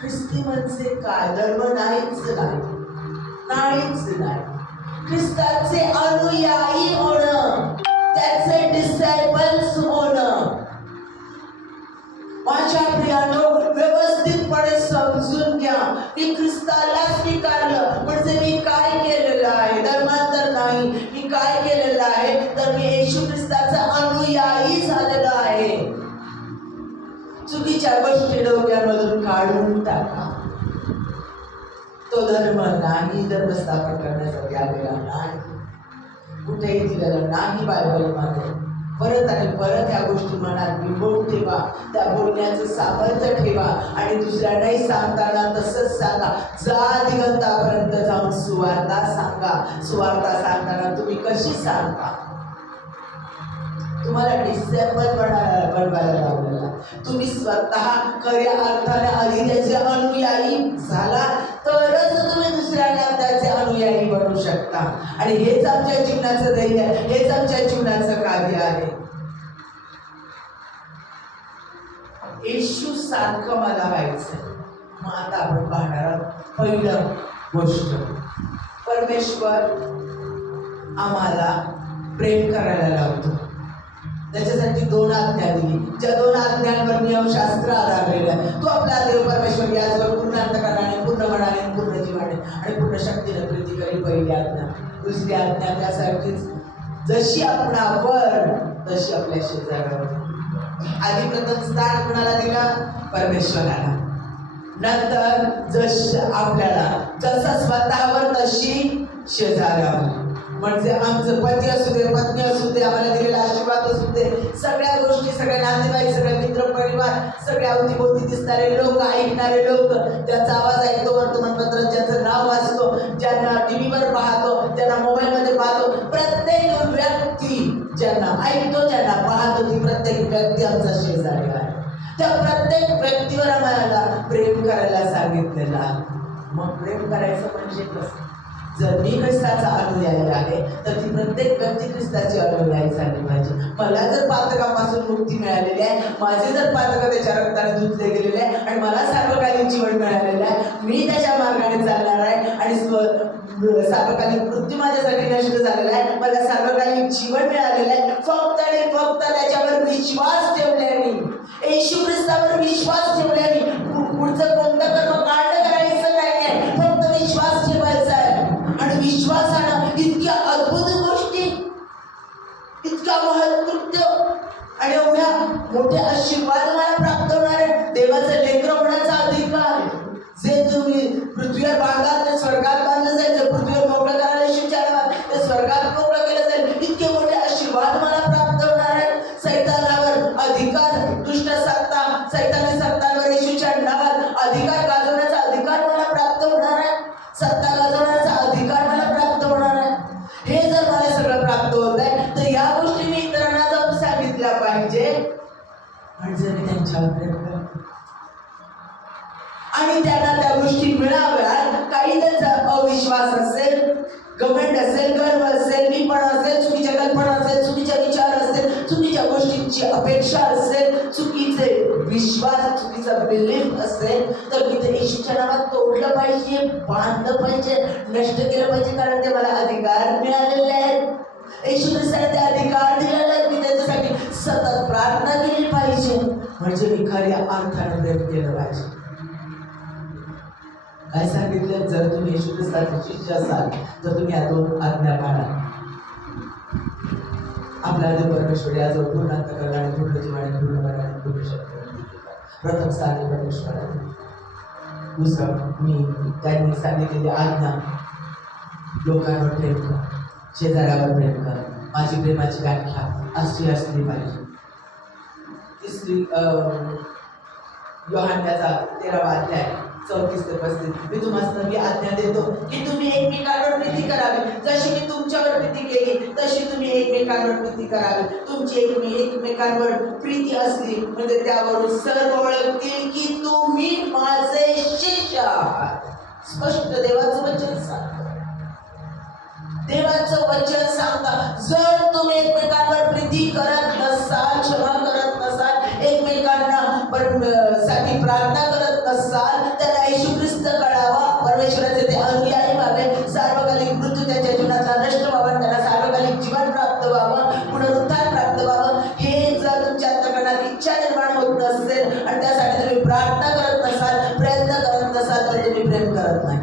ख्रिस्ती म्हणजे काय? धर्म नाहीच नाही, नाहीच नाही. ख्रिस्ताचे अनुयायी होणं, त्याचे डिसायपल्स होणं. माझ्या प्रियानो, व्यवस्थितपणे समजून घ्या. मी ख्रिस्ताला स्वीकारलं म्हणजे मी काय केलेलं आहे? धर्मांतर नाही. मी काय केलेलं आहे? तर मी येशू ख्रिस्ताचा अनुयायी झालेलो आहे. चुकीच्या गोष्टी डोक्यामधून काढून टाका. तो धर्म नाही, धर्म स्थापन करण्यासाठी आलेला नाही, कुठेही दिलेला नाही बायबलमध्ये. परत आणि परत ह्या गोष्टी मनात बिंबवून ठेवा, त्या बोलण्याचं सामर्थ्य ठेवा आणि दुसऱ्यांनाही सांगताना तसंच सांगा. जा दिगंतापर्यंत जाऊन सुवार्ता सांगा. सुवार्ता सांगताना तुम्ही कशी सांगता? तुम्हाला डिसेबल बनवायला लावलेला. तुम्ही स्वतः खऱ्या अर्थाने आधी त्याचे अनुयायी झाला तरच तुम्ही दुसऱ्यांना त्याचे अनुयायी बनवू शकता. आणि हेच आमच्या जीवनाचं ध्येय, हेच आमच्या जीवनाचं कार्य आहे. येशू सारखं मला व्हायचं. मग आता आपण पाहणार आहोत पहिलं गोष्ट, परमेश्वर आम्हाला प्रेम करायला लावतो. त्याच्यासाठी 2 आज्ञा दिली, ज्या 2 आज्ञांवर नियमशास्त्र आधारलेलं आहे. तो आपला देव परमेश्वर याचवर पूर्ण अंतःकरणाने, पूर्ण मनाने, पूर्ण जीवाने आणि पूर्ण शक्तीने प्रीती करी. पहिली आज्ञा. दुसरी आज्ञा त्यासाठीच, जशी आपणावर तशी आपल्या शेजाऱ्यावर. आधी प्रथम स्थान कुणाला दिला? परमेश्वराला. नंतर आपल्याला जसं स्वतःवर तशी शेजाऱ्यावर, म्हणजे आमचं पती असू दे, पत्नी असू दे, आम्हाला दिलेला आशीर्वाद असू दे, सगळ्या गोष्टी, सगळे नातेवाईक, सगळे मित्र परिवार, सगळे अवतीभोवती दिसणारे लोक, ऐकणारे लोक, ज्यांचा आवाज ऐकतो, वर्तमानपत्र ज्यांचं नाव वाचतो, ज्यांना टीव्हीवर पाहतो, ज्यांना मोबाईलमध्ये पाहतो, प्रत्येक व्यक्ती ज्यांना ऐकतो, ज्यांना पाहतो, ती प्रत्येक व्यक्ती आमचा शेजारी आहे. त्या प्रत्येक व्यक्तीवर आम्हाला प्रेम करायला सांगितलेलं आहे. मग प्रेम करायचं म्हणजे कसं? जर मी ख्रिस्ताचा अनुयायी आहे तर ती प्रत्येक व्यक्ती ख्रिस्ताची अनुयायी झाली पाहिजे. मला जर पातकापासून मुक्ती मिळालेली आहे, माझे जर पातक त्याच्या रक्ताने धुतले गेलेले आहे आणि मला सार्वकालिक जीवन मिळालेलं आहे, मी त्याच्या मार्गाने चालणार आहे आणि सार्वकालिक मृत्यू माझ्यासाठी नष्ट झालेला आहे, मला सार्वकालिक जीवन मिळालेलं आहे फक्त आणि फक्त त्याच्यावर विश्वास ठेवल्याने, येशू ख्रिस्तावर विश्वास ठेवल्याने. पुढचं कोणतं कर्म काढणं करायचं नाहीये, फक्त विश्वास ठेवायचा आहे. आणि विश्वासानं इतक्या अद्भुत गोष्टी, इतका महत्कृत्य आणि एवढ्या मोठे आशीर्वाद मला प्राप्त होणार आहे. देवाचं लेकरं होण्याचा अधिकार, जे तुम्ही पृथ्वीवर बांधाल ते स्वर्गात बांधलं जाईल, जे पृथ्वीवर मोकळं करायला शिक्षण ते स्वर्गात मोकळं केलं जाईल. इतके मोठे आशीर्वाद मला प्राप्त होणार आहे. सैतानावर अधिकार, दुष्ट सत्ता, सैतानी सत्तांवर येशूच्या नावात अधिकार गाजवण्याचा अधिकार मला प्राप्त होणार आहे. सत्ता गाजवण्याचा अधिकार मला प्राप्त होणार आहे. हे जर मला सगळं प्राप्त होत आहे तर या गोष्टी मी इतरांना जाऊन सांगितल्या पाहिजे, म्हणजे मी त्यांच्यावर प्रेम करतो आणि त्यांना त्या गोष्टी मिळाव्यात. काही त्यांचा अविश्वास असेल, घमंड असेल, गर्व असेल, मीपण असेल, चुकीच्या कल्पना असेल, चुकीचे विचार असेल, चुकीच्या गोष्टींची अपेक्षा असेल, चुकीचे विश्वास, चुकीचा बिलीफ असेल, तर मी ते येशूच्या नावात तोडलं पाहिजे, बांधलं पाहिजे, नष्ट केलं पाहिजे. कारण ते मला अधिकार मिळालेले आहेत. येशू ख्रिस्ताने ते अधिकार दिलेले आहेत. मी त्याच्यासाठी सतत प्रार्थना केली पाहिजे, म्हणजे मी खऱ्या अर्थाने प्रेम केलं पाहिजे. काय सांगितलं? जर तुम्ही येशू ख्रिस्ताचे शिष्य असाल तर तुम्ही या 2 आज्ञा पाळा. आपला देव परमेश्वर याजवळ पूर्ण अंतःकरणाने, पूर्ण जीवाने, पूर्ण मनाने, पूर्ण शक्तीने. प्रथम स्थानी परमेश्वर आहे. दुसरं, मी त्यांनी सांगितलेली आज्ञा, लोकांवर प्रेम कर, शेजाऱ्यावर प्रेम कर. माझी प्रेमाची व्याख्या अशी असली पाहिजे. तिसरी, योहान्याचा 13वा अध्याय 34 ते 35. मी तुम्हाला नवी आज्ञा देतो की तुम्ही एकमेकांवर प्रीती करावी. जशी मी तुमच्यावर प्रीती केली तशी तुम्ही एकमेकांवर प्रीती करावी. तुमची एकमेकांवर प्रीती असली म्हणजे त्यावरून सर्व ओळखतील की तुम्ही माझे शिष्य आहात. स्पष्ट देवाचं वचन सांगतं. देवाचं वचन सांगतं, जर तुम्ही एकमेकांवर प्रीती करत नसाल, क्षमा करत नसाल, एकमेकांना साठी प्रार्थना करत नसाल, त्यांना येशू ख्रिस्त कळावा, परमेश्वराचे ते अनुयायी व्हावे, सार्वकालिक मृत्यू त्यांच्या जीवनातला नष्ट व्हावा, त्यांना सार्वकालिक जीवन प्राप्त व्हावं, पुनरुत्थान प्राप्त व्हावं. हे जर तुमच्या अंतःकरणात इच्छा निर्माण होत नसेल आणि त्यासाठी तुम्ही प्रार्थना करत नसाल, प्रयत्न करत नसाल, तर तुम्ही प्रेम करत नाही.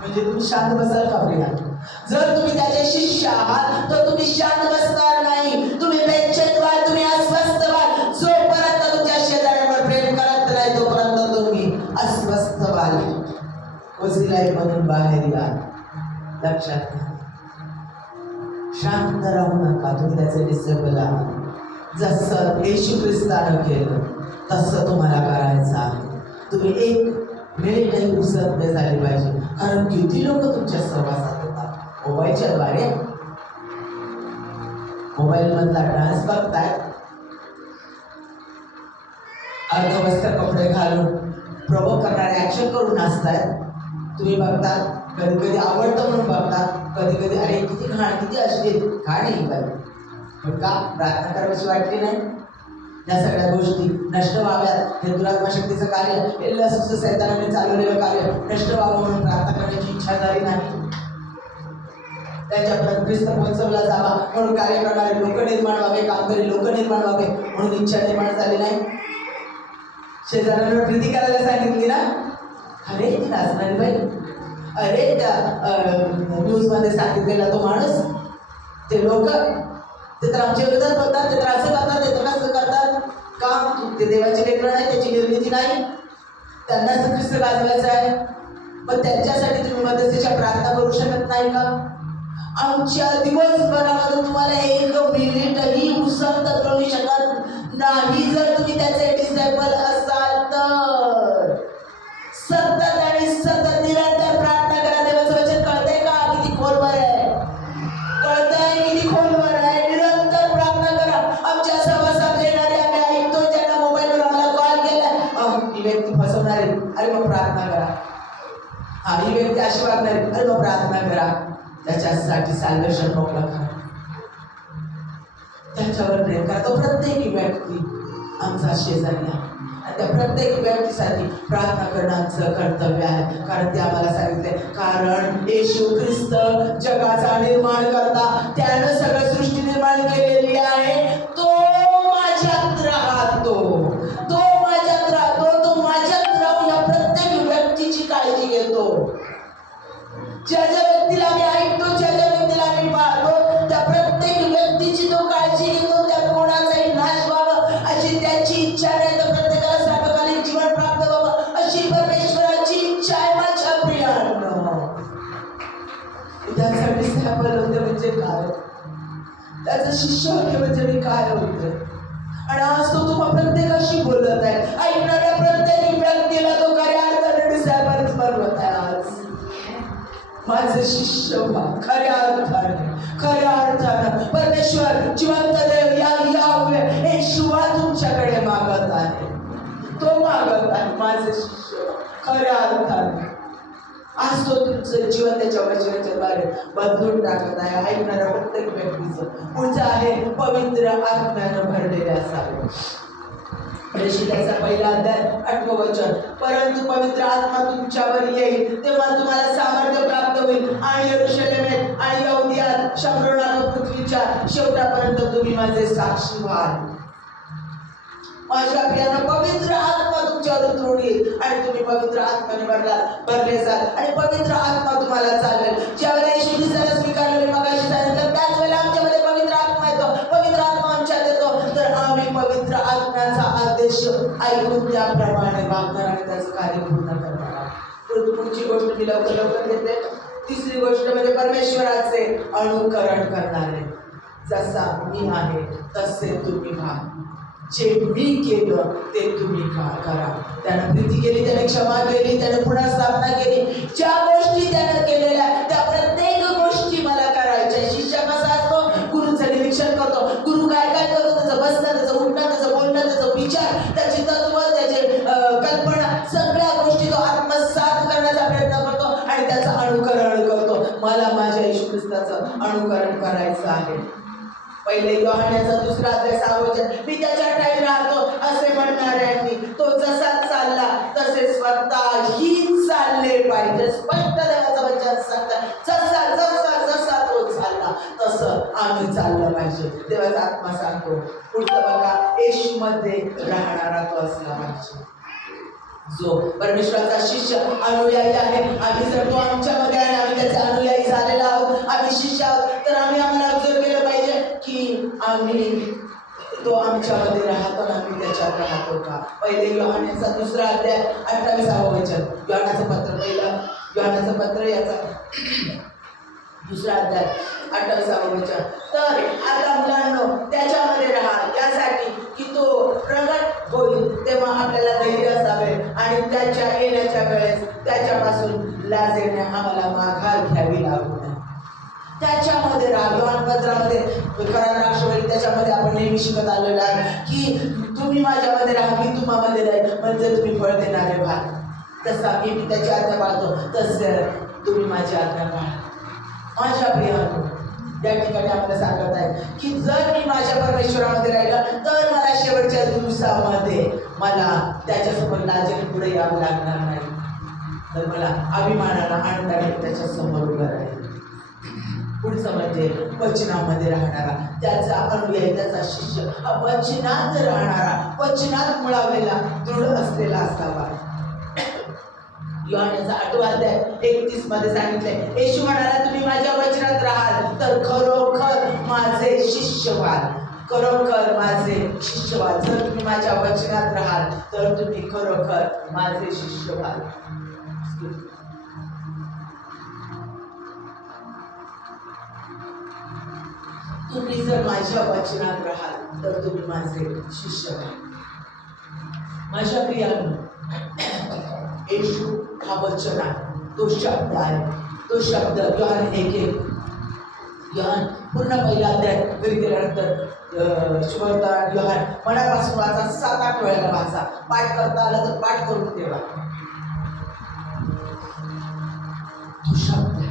म्हणजे तुम्ही शांत बसाल का प्रिया? जर तुम्ही त्याचे शिष्य आहात तर तुम्ही शांत बसणार नाही, तुम्ही बेचैन व्हाल, तुम्ही अस्वस्थ व्हाल. जोपर्यंत तुमच्या शेजाऱ्यांवर प्रेम करत नाही तोपर्यंत तुम्ही अस्वस्थ व्हाल. वसिलाई मधून बाहेर या. लक्षात घ्या, शांत राहू नका, तुम्ही त्याचे डिसेबल आहात. जसं येशू ख्रिस्तानं केलं तसं तुम्हाला करायचं आहे. तुम्ही एक मिनिटही उसंत झाली पाहिजे. कारण किती लोक तुमच्या सहवासात येतात मोबाईलच्या द्वारे, मोबाईल मधला डान्स बघतायत, अर्धवस्त्र कपडे घालून प्रभोग करणारे ऍक्शन करून नाचतायत. तुम्ही बघतात, कधी कधी आवडतं म्हणून बघतात, कधी कधी अरे किती घाण, किती अश्लील, घाण आहे बाई, पण का प्रार्थना करावीशी वाटली नाही? या सगळ्या गोष्टी नष्ट व्हाव्यात, हे दुरात्मा शक्तीचं कार्य, हे लसूचं सैतानाने चालवलेलं कार्य नष्ट व्हावं म्हणून प्रार्थना करण्याची इच्छा झाली नाही. त्याच्यापर्यंत ख्रिस्त पोहोचवला जावा म्हणून कार्य करणारे लोक निर्माण व्हावे, कामकरी लोक निर्माण व्हावे म्हणून इच्छा निर्माण झाली नाही. शेजाऱ्यांवर प्रीती करायला सांगितली ना, अरे ती नाचणारी बाई, अरे त्या न्यूज मध्ये सांगितलेला तो माणूस, ते लोक ते तर आमच्या विरोधात बोलतात, ते तर असं करतात, ते तर कसं करतात. का? ते देवाचे लेकरं नाही, त्याची निर्मिती नाही, त्यांनाच ख्रिस्त गाजवायचा आहे. पण त्यांच्यासाठी तुम्ही मदतीच्या प्रार्थना करू शकत नाही का? आमच्या दिवसभरामध्ये तुम्हाला एक मिनिटही उसंत करू शकत नाही जर तुम्ही त्याचे डिसेबल असाल तर. सतत आणि सतत निरंतर प्रार्थना करा. देवाचं वचन कळतंय का किती खोलवर आहे? कळतंय किती खोलवर आहे? निरंतर प्रार्थना करा. आमच्या सहवासात येणारे आम्ही ऐकतो, त्यांना मोबाईलवर आम्हाला कॉल केलाय, ही व्यक्ती फसवणार आहे, अरे मग प्रार्थना करा. ही व्यक्ती अशी वागणार आहे, अरे मग प्रार्थना करा. त्याच्यासाठी सॅल्वेशन मोकळा करा, त्याच्यावर प्रेम करा. तो प्रत्येक व्यक्ती आमचा शेजारी आहे आणि त्या प्रत्येक व्यक्तीसाठी प्रार्थना करणं आमचं कर्तव्य आहे. कारण ते आम्हाला सांगितलंय, कारण येशू ख्रिस्त जगाचा निर्माण करता, त्यानं सगळं सृष्टी निर्माण केलेली आहे. तो माझ्यात राहतो, तो माझ्यात राहतो, तो माझ्यात राहून या प्रत्येक व्यक्तीची काळजी घेतो. ज्या ज्या व्यक्तीला आम्ही ऐकतो, ज्या ज्या व्यक्तीला आम्ही पाहतो, त्या प्रत्येक व्यक्तीची तो काळजी घेतो. त्या कोणाचाही नाश व्हावं अशी त्याची इच्छा नाही, तर प्रत्येकाला सार्वकालिक जीवन प्राप्त व्हावं अशी परमेश्वराची इच्छा आहे. माझ्या प्रियांनो, त्यासाठी सॅम्पल होते म्हणजे काय, त्याचं शिष्य होते म्हणजे मी काय होते. आणि आज तो तुम्हा प्रत्येकाशी बोलत आहे. ऐकणाऱ्या प्रत्येक व्यक्तीला तो खऱ्या अर्थाने डिसेबल्स बनवत आहे. आज माझे शिष्य व्हा खऱ्या अर्थानं. परमेश्वर जिवंत देव येशूवा तुमच्याकडे मागत आहे, तो मागत आहे. माझे शिष्य खऱ्या अर्थाने. आज तो तुमचं जीवन त्याच्या वचनाच्या द्वारे बदलून टाकत आहे. ऐकणाऱ्या प्रत्येक व्यक्तीचं. पुढचं आहे पवित्र आत्म्यानं भरलेले असावे. त्याचा पहिला अध्याय 8वं वचन, परंतु पवित्र आत्मा तुमच्यावर येईल तेव्हा तुम्हाला सामर्थ्य प्राप्त होईल आणि यरूशलेमेत आणि यहुदियात शंभरोनाथ पृथ्वीच्या शेवटापर्यंत तुम्ही माझे साक्षी व्हाल. माझ्या प्रियानं पवित्र आत्मा तुमच्यावर उतरून येईल आणि तुम्ही पवित्र आत्म्याने भरले जाल आणि पवित्र आत्मा तुम्हाला चालवेल. ज्यावेळेला येशू ख्रिस्ताला स्वीकारलं, मी मगाशी सांगितलं, त्याच वेळेला आमच्यामध्ये पवित्र आत्मा येतो. पवित्र आत्मा आमच्यात येतो तर आम्ही पवित्र आत्म्याचा आदेश ऐकून त्याप्रमाणे वागणार आणि त्याचं कार्य पूर्ण करणार. पुढची गोष्ट मी लवकर देते. तिसरी गोष्ट म्हणजे परमेश्वराचे अनुकरण करणारे. जसा मी आहे तसे तुम्ही व्हा. जे मी केलं ते तुम्ही करा. त्यानं प्रीती केली, त्याने क्षमा केली, त्याने पुन्हा स्थापना केली. ज्या गोष्टी त्यानं केलेल्या त्या प्रत्येक गोष्टी मला करायच्या. शिष्य कसा असतो? गुरुचं निरीक्षण करतो. गुरु काय काय करतो, त्याचं बसणं, त्याचं उठणं, त्याचं बोलणं, त्याचं विचार, त्याची तत्व, त्याचे कल्पना, सगळ्या गोष्टी तो आत्मसात करण्याचा प्रयत्न करतो आणि त्याचं अनुकरण करतो. मला माझ्या येशू ख्रिस्ताचं अनुकरण करायचं आहे. पहिले योहानाचा 2रा अध्याय 6वं वचन, मी त्याच्या ठाई राहतो असे म्हणणाऱ्यांनी तो जसा चालला तसे स्वतःही चालले पाहिजे. स्पष्ट देवाचं वचन सांगतं, जसा जसा जसा तो चालला तसं आम्ही चाललं पाहिजे. देवाचा आत्मा सांगतो. पुढचं बघा, येशू मध्ये राहणारा तो असला पाहिजे. जो परमेश्वराचा शिष्य अनुयायी आहे. आम्ही जर तो आमच्यामध्ये आहे, आम्ही त्याचे अनुयायी झालेला आहोत, आम्ही शिष्य आहोत, तर आम्हाला ऑब्झर्व केलं पाहिजे की आम्ही तो आमच्यामध्ये राहतो आणि आम्ही त्याच्यात राहतो का. पहिले योहानाचा 2रा अध्याय 28वं वचन. योहानाचं पत्र याचा 2रा अध्याय 28वं वचन. तर आता मुलांनो त्याच्यामध्ये राहा, यासाठी की तो प्रगट होईल तेव्हा आपल्याला धैर्य असावे आणि त्याच्या येण्याच्या वेळेस त्याच्यापासून लाजेने आम्हाला माघार घ्यावी लागू नये. त्याच्यामध्ये राहा. योहान पत्रामध्ये राष्ट्रवादी त्याच्यामध्ये आपण नेहमी शिकत आलेलो आहे की तुम्ही माझ्यामध्ये राहा, मी तुम्हामध्ये राहील, म्हणजे तुम्ही फळ देणारे व्हाल. तसा मी त्याची आज्ञा पाळतो तसे तुम्ही माझी आज्ञा पाळा. माझ्या प्रियांनो, या ठिकाणी आपल्याला सांगत आहे की जर मी माझ्या परमेश्वरामध्ये राहिलं तर मला शेवटच्या दिवसामध्ये मला त्याच्यासमोर लाजेने पुढे यावं लागणार नाही, तर मला अभिमानाला आनंदाने त्याच्या समोर उभं राहील. पुढचं म्हणजे वचनामध्ये राहणारा, त्याचा अनुयायी, त्याचा शिष्य हा वचनात राहणारा, वचनात मुळावलेला, दृढ असलेला असावा. योहानाचा 8वा अध्याय 31 मध्ये सांगितलंय, येशू म्हणाला तुम्ही माझ्या वचनात राहाल तर खरोखर माझे शिष्य व्हाल. खरोखर माझे शिष्य व्हाल. जर तुम्ही माझ्या वचनात राहाल तर तुम्ही खरोखर माझे शिष्य व्हाल. तुम्ही जर माझ्या वचनात राहाल तर तुम्ही माझे शिष्य व्हाल. माझ्या प्रियानो, येशू हा वचन आहे, तो शब्द आहे. तो शब्द योहान 1:1, योहान पूर्ण पहिला अध्याय घरी गेल्यानंतर शुभवर्तमान योहान मनापासून वाचा, 7-8 वेळेला वाचा. पाठ करता आला तर पाठ करून ठेवा. तो शब्द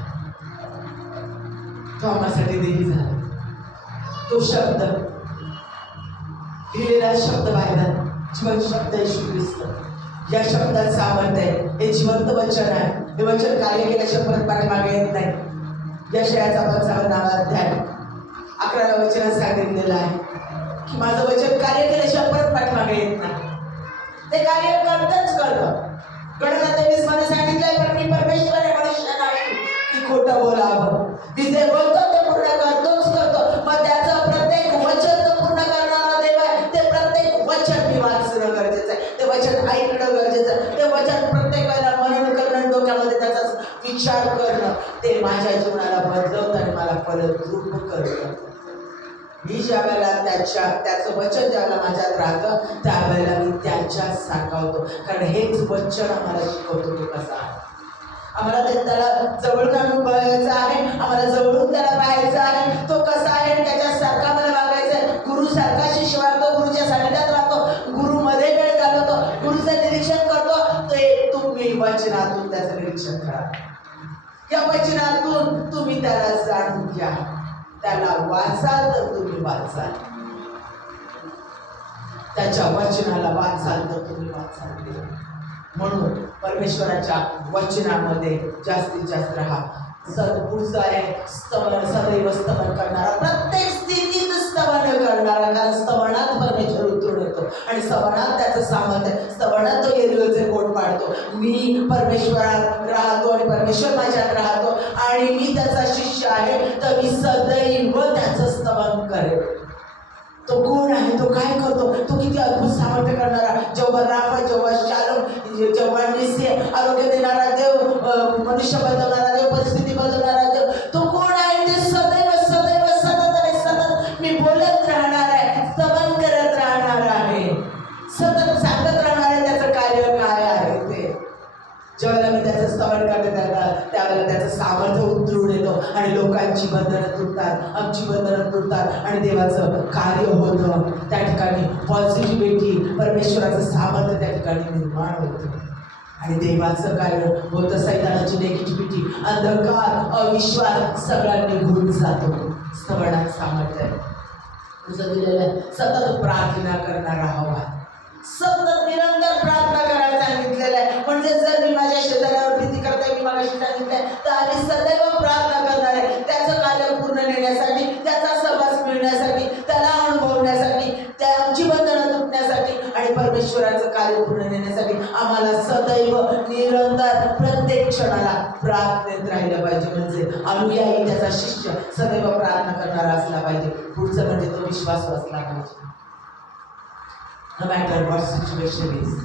तो आम्हासाठी देही झाला. तो शब्द लिहिलेला शब्द बाहेर जीवन शब्द येशू ख्रिस्त. या शब्दात सामर्थ्य आहे. हे जिवंत वचन आहे. हे वचन कार्य केल्याशिवाय परत पाठीमागे येत नाही. यशायाचा 55 अध्याय 11व्या वचनात सांगितलेलं आहे की माझं वचन कार्य केल्याशिवाय परत पाठीमागे येत नाही. ते कार्य करतं. गणना 23 मध्ये सांगितलंय, पण मी परमेश्वर आहे, मनुष्य नाही की खोटं बोलावं. मी जे बोलतो ते पूर्ण करतो. मग त्याचं प्रत्येक वचन तो पूर्ण करणारा देव आहे. ते प्रत्येक वचन मी वाचणं गरजेचं आहे. ते वचन ऐकणं गरजेचं आहे. ते वचन प्रत्येक वेळेला मनन करणं, डोक्यामध्ये त्याचा विचार करणं, ते माझ्या जीवनाला बदलवतं आणि मला परत रूप करतं. मी ज्या वेळेला त्याचं वचन ज्यावेळेला माझ्यात राहतं त्यावेळेला मी त्याच्यात साकारतो. कारण हेच वचन आम्हाला शिकवतो तो कसा आहे. आम्हाला त्याला जवळून अनुभवायचं आहे, आम्हाला जवळून त्याला पाहायचं आहे. तो कसा आहे त्याच्यासारखा मला वागायचं आहे. गुरुसारखा शिष्य वागतो, गुरुच्या सानिध्यात राहतो, गुरुमध्ये वेळ घालवतो, गुरुचं निरीक्षण करतो. ते तुम्ही वचनातून त्याचं निरीक्षण करा. या वचनातून तुम्ही त्याला जाणून घ्या. त्याला वाचाल तर तुम्ही वाचाल, त्याच्या वचनाला वाचाल तर तुम्ही वाचाल. म्हणून परमेश्वराच्या वचनामध्ये जास्तीत जास्त राहा. पुढचं आहे स्तवन, सदैव स्तवन करणारा, प्रत्येक स्थितीत स्तवन करणारा. कारण स्तवनात परमेश्वर उतरून येतो आणि स्तवनात त्याचं सामर्थ्य, स्तवनात तो एरिओचे पोट पाडतो. मी परमेश्वरात राहतो आणि परमेश्वर माझ्यात राहतो आणि मी त्याचा शिष्य आहे, तर मी सदैव त्याचं स्तवन करेन. तो कोण आहे, तो काय करतो, तो किती अद्भुत सामर्थ्य करणारा, जेव्हा राफा, जेव्हा शालोम, जेव्हा निसी, आरोग्य देणारा देव, मनुष्य बदलणारा देव, परिस्थिती बदलणारा देव, तो कोण आहे. ते सदैव सदैव सतत आणि सतत मी बोलत राहणार आहे, स्तवन करत राहणार आहे, सतत सांगत राहणार आहे त्याचं कार्य काय आहे ते. ज्यावेळेला मी त्याचं स्तवन करते त्यावेळेला त्याचं सामर्थ्य उतरून येतो आणि लोकांची बंधनं तुटतात, आमची बंधनं तुटतात आणि देवाचं कार्य होतं. त्या ठिकाणी पॉझिटिव्हिटी, परमेश्वराचं सामर्थ्य त्या ठिकाणी निर्माण होतं आणि देवाचं कार्य होतं. सैतानाची नेगेटिव्हिटी, अंधकार, अविश्वास सगळा निघून जातो. स्तवनात सामर्थ्य आहे. तुझं दिलेलं सतत प्रार्थना करणारा हवा, सतत निरंतर प्रार्थना करायला सांगितलेलं आहे. म्हणजे जर मी माझ्या शेजाऱ्यावर प्रीती करते, मी माझ्याशी सांगितलंय, तर आम्ही सदैव प्रार्थना करणार आहे त्याचं कार्य पूर्ण नेण्यासाठी, त्याचा सहवास मिळण्यासाठी, त्याला अनुभवण्यासाठी, त्यांची बंधनं तुटण्यासाठी आणि परमेश्वराचं कार्य पूर्ण नेण्यासाठी आम्हाला सदैव निरंतर प्रत्येक क्षणाला प्रार्थनेत राहिलं पाहिजे. म्हणजे अनुयायी त्याचा शिष्य सदैव प्रार्थना करणारा असला पाहिजे. पुढचं म्हणजे तो विश्वास असला पाहिजे. No matter what situation is,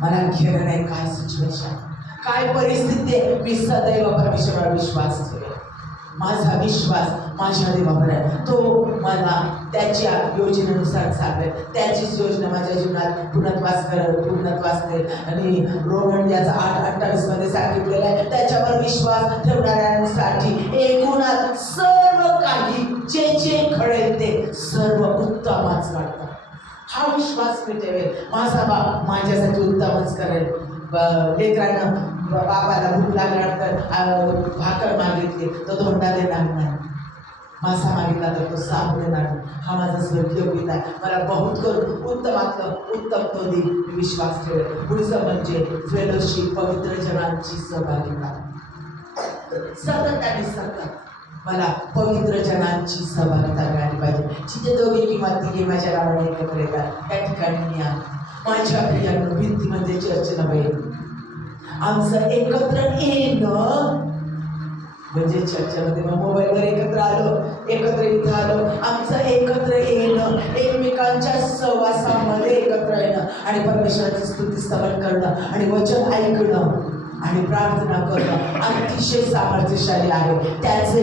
मला घेणं नाही काय सिच्युएशन, काय परिस्थिती आहे, मी सदैव परमेश्वरावर विश्वास ठेवेन. माझा विश्वास माझ्या देवावर आहे. तो मला त्याच्या योजनेनुसार चालवेल. त्याचीच योजना माझ्या जीवनात पूर्णत्वास करेल. आणि रोमन याचा 8:28 मध्ये सांगितलेलं आहे, त्याच्यावर विश्वास ठेवणाऱ्यांसाठी एकूणात सर्व काही जे जे घडेल ते सर्व उत्तमच घडतं. हा विश्वास मी ठेवेल. माझा बाप माझ्यासाठी उत्तमच करेल. लेकरांना बापाला भूक लागल्यानंतर भाकर मागितली तर धोंडा देणार नाही, मासा मागितला तर तो साप देणार नाही. हा माझा स्वर्गीय पिता आहे, मला बहुत करून उत्तमातलं उत्तम तो देईल, मी विश्वास ठेवेल. पुढचं म्हणजे फेलोशिप, पवित्र जनांची सहभागिता. सतत आणि सतत मला पवित्र जनांची सहभागिता मिळाली पाहिजे. जिथे दोघे किंवा तिघे माझ्या नावाने एकत्र येतात त्या ठिकाणी मी आहे. माझ्या प्रियांनो, भिंती म्हणजे चर्च नव्हे, आमचं एकत्र येणं म्हणजे चर्चेमध्ये मग मोबाईलवर एकत्र आलो, एकत्र इथं आलो. आमचं एकत्र येणं, एकमेकांच्या सहवासामध्ये एकत्र येणं आणि परमेश्वराची स्तुती स्तवन करणं आणि वचन ऐकणं आणि प्रार्थना करणं अतिशय सामर्थ्यशाली आहे. त्याचे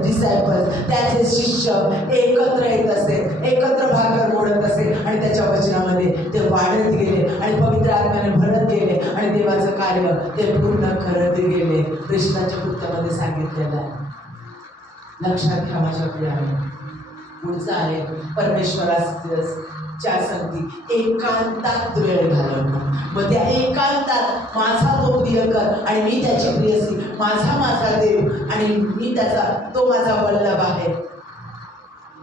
डिसायपल, त्याचे शिष्य एकत्र येत असे, एकत्र भाकर मोडत असे आणि त्याच्या वचनामध्ये ते वाढत गेले आणि पवित्र आत्म्याने भरत गेले आणि देवाचं कार्य ते पूर्ण करत गेले. कृष्णाच्या कृत्यामध्ये सांगितलेलं आहे. लक्षात घ्या माझ्या प्रियाने. पुढचं आहे परमेश्वराच्या संगती एकांतात वेळ घालवणं. मग त्या एकांतात माझा तो प्रियकर आणि मी त्याची प्रियसी, माझा देव आणि मी त्याचा, तो माझा वल्लभ आहे.